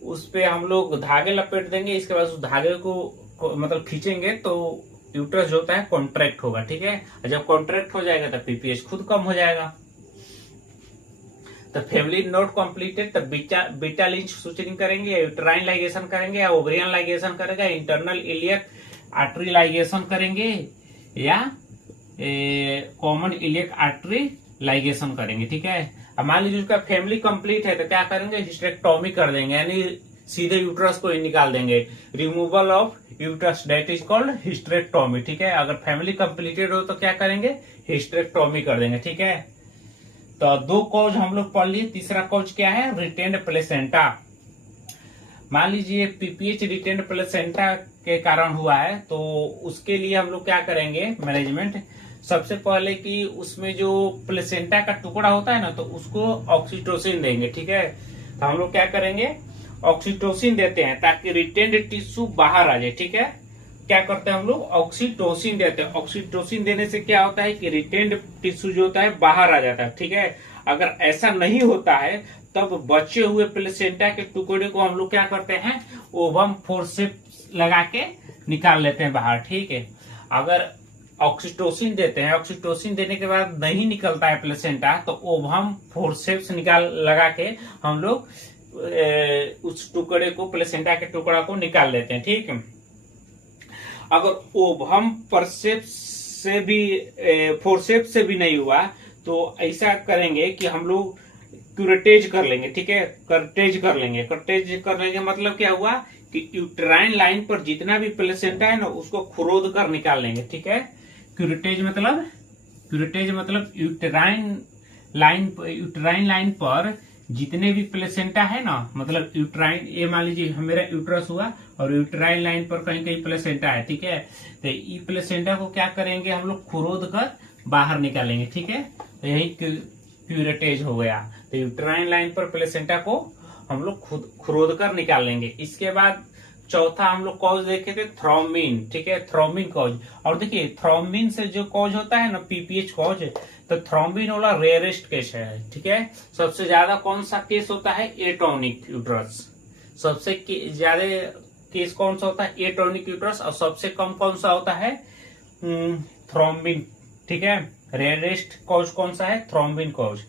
उस पे हम लोग धागे लपेट देंगे। इसके बाद उस धागे को मतलब खींचेंगे तो यूट्रस जो होता है कॉन्ट्रैक्ट होगा, ठीक है। जब कॉन्ट्रैक्ट हो जाएगा तो पीपीएच खुद कम हो जाएगा। तो फैमिली नॉट कंप्लीटेड, तो बीटा लिंच सुचरिंग करेंगे, या यूट्राइन लाइगेशन करेंगे, या ओवेरियन लाइगेशन करेंगे, इंटरनल इलियक आर्टरी लाइगेशन करेंगे, या कॉमन इलियक आर्टरी लाइगेशन करेंगे, ठीक है। अब मान लीजिए उसका फैमिली कंप्लीट है तो क्या करेंगे, हिस्टेरेक्टोमी कर देंगे, यानी सीधे यूट्रस को ही निकाल देंगे। Removal of uterus that is called hysterectomy, ठीक है। अगर फैमिली कंप्लीटेड हो तो क्या करेंगे, हिस्टेरेक्टोमी कर देंगे, ठीक है। तो 2 कॉज हम लोग पढ़ लिए। तीसरा कॉज क्या है, रिटेन्ड प्लेसेंटा। मान लीजिए पीपीएच रिटेन्ड प्लेसेंटा के कारण हुआ है, तो उसके लिए हम लोग क्या करेंगे मैनेजमेंट, सबसे पहले कि उसमें जो प्लेसेंटा का टुकड़ा होता है ना, तो उसको ऑक्सीटोसिन देंगे, ठीक है। तो हम लोग क्या करेंगे, ऑक्सीटोसिन देते हैं ताकि रिटेन्ड टिश्यू बाहर आ जाए, ठीक है। क्या करते हैं हम लोग, ऑक्सीटोसिन देते हैं। ऑक्सीटोसिन देने से क्या होता है कि रिटेन्ड टिश्यू जो होता है बाहर आ जाता है, ठीक है। अगर ऐसा नहीं होता है तब बचे हुए प्लेसेंटा के टुकड़े को हम लोग क्या करते हैं, ओवम फोर्सेप्स लगा के निकाल लेते हैं बाहर, ठीक है। अगर ऑक्सीटोसिन देते हैं, ऑक्सीटोसिन देने के बाद नहीं निकलता है प्लेसेंटा, तो ओवम फोर्सेप्स लगा के हम लोग उस टुकड़े को, प्लेसेंटा के टुकड़ा को निकाल लेते हैं, ठीक है। अगर ओवम परसेप्स से भी फोर्सेप्स से भी नहीं हुआ तो ऐसा करेंगे कि हम लोग क्यूरेटेज कर लेंगे, ठीक है। कर्टेज कर लेंगे। कर्टेज कर लेंगे मतलब क्या हुआ कि यूट्राइन लाइन पर जितना भी प्लेसेंटा है ना उसको खुरोद कर निकाल लेंगे, ठीक है। क्यूरेटेज मतलब यूट्राइन लाइन पर जितने भी प्लेसेंटा है ना, मतलब यूट्राइन, ये मान लीजिए मेरा यूट्रस हुआ और यूट्राइन लाइन पर कहीं कहीं प्लेसेंटा है, ठीक है। तो ये प्लेसेंटा को क्या करेंगे, हम लोग खुरोद कर बाहर निकालेंगे, ठीक है। तो यही क्यूरेटेज हो गया। तो यूट्राइन लाइन पर प्लेसेंटा को हम लोग खुरोद कर निकाल लेंगे। इसके बाद चौथा हम लोग कॉज देखे थे, थ्रोम्बिन, ठीक है, थ्रोम्बिन कॉज। और देखिए थ्रोम्बिन से जो कॉज होता है ना, पीपीएच कॉज, तो थ्रोम्बिन वाला रेयरेस्ट केस है, ठीक है। सबसे ज्यादा कौन सा केस होता है, एटोनिक यूट्रस। सबसे ज्यादा केस कौन सा होता है, एटोनिक यूट्रस। और सबसे कम कौन सा होता है, थ्रोम्बिन, ठीक है। रेयरेस्ट कॉज कौन सा है, थ्रोम्बिन कॉज।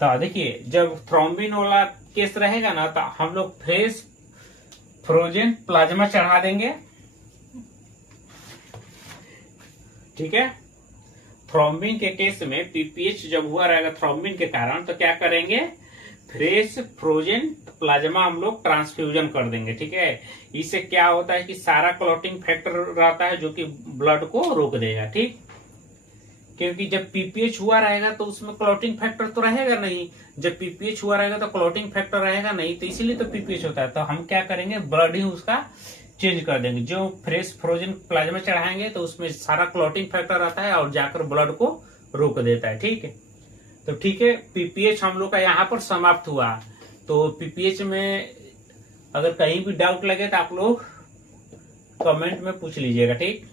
तो देखिए जब थ्रोम्बिन वाला केस रहेगा ना, तो हम लोग फ्रेश फ्रोजन प्लाज्मा चढ़ा देंगे, ठीक है। थ्रोम्बिन के केस में पीपीएच जब हुआ रहेगा थ्रोम्बिन के कारण, तो क्या करेंगे, फ्रेश फ्रोजन प्लाज्मा हम लोग ट्रांसफ्यूजन कर देंगे, ठीक है। इससे क्या होता है कि सारा क्लॉटिंग फैक्टर रहता है जो कि ब्लड को रोक देगा, ठीक। क्योंकि जब पीपीएच हुआ रहेगा तो उसमें क्लॉटिंग फैक्टर तो रहेगा नहीं, जब पीपीएच हुआ रहेगा तो क्लॉटिंग फैक्टर रहेगा नहीं, तो इसीलिए तो पीपीएच होता है। तो हम क्या करेंगे, ब्लड ही उसका चेंज कर देंगे। जो फ्रेश फ्रोजन प्लाज्मा चढ़ाएंगे तो उसमें सारा क्लॉटिंग फैक्टर आता है और जाकर ब्लड को रोक देता है, ठीक है। तो ठीक है, पीपीएच हम लोग का यहाँ पर समाप्त हुआ। तो पीपीएच में अगर कहीं भी डाउट लगे तो आप लोग कमेंट में पूछ लीजिएगा, ठीक।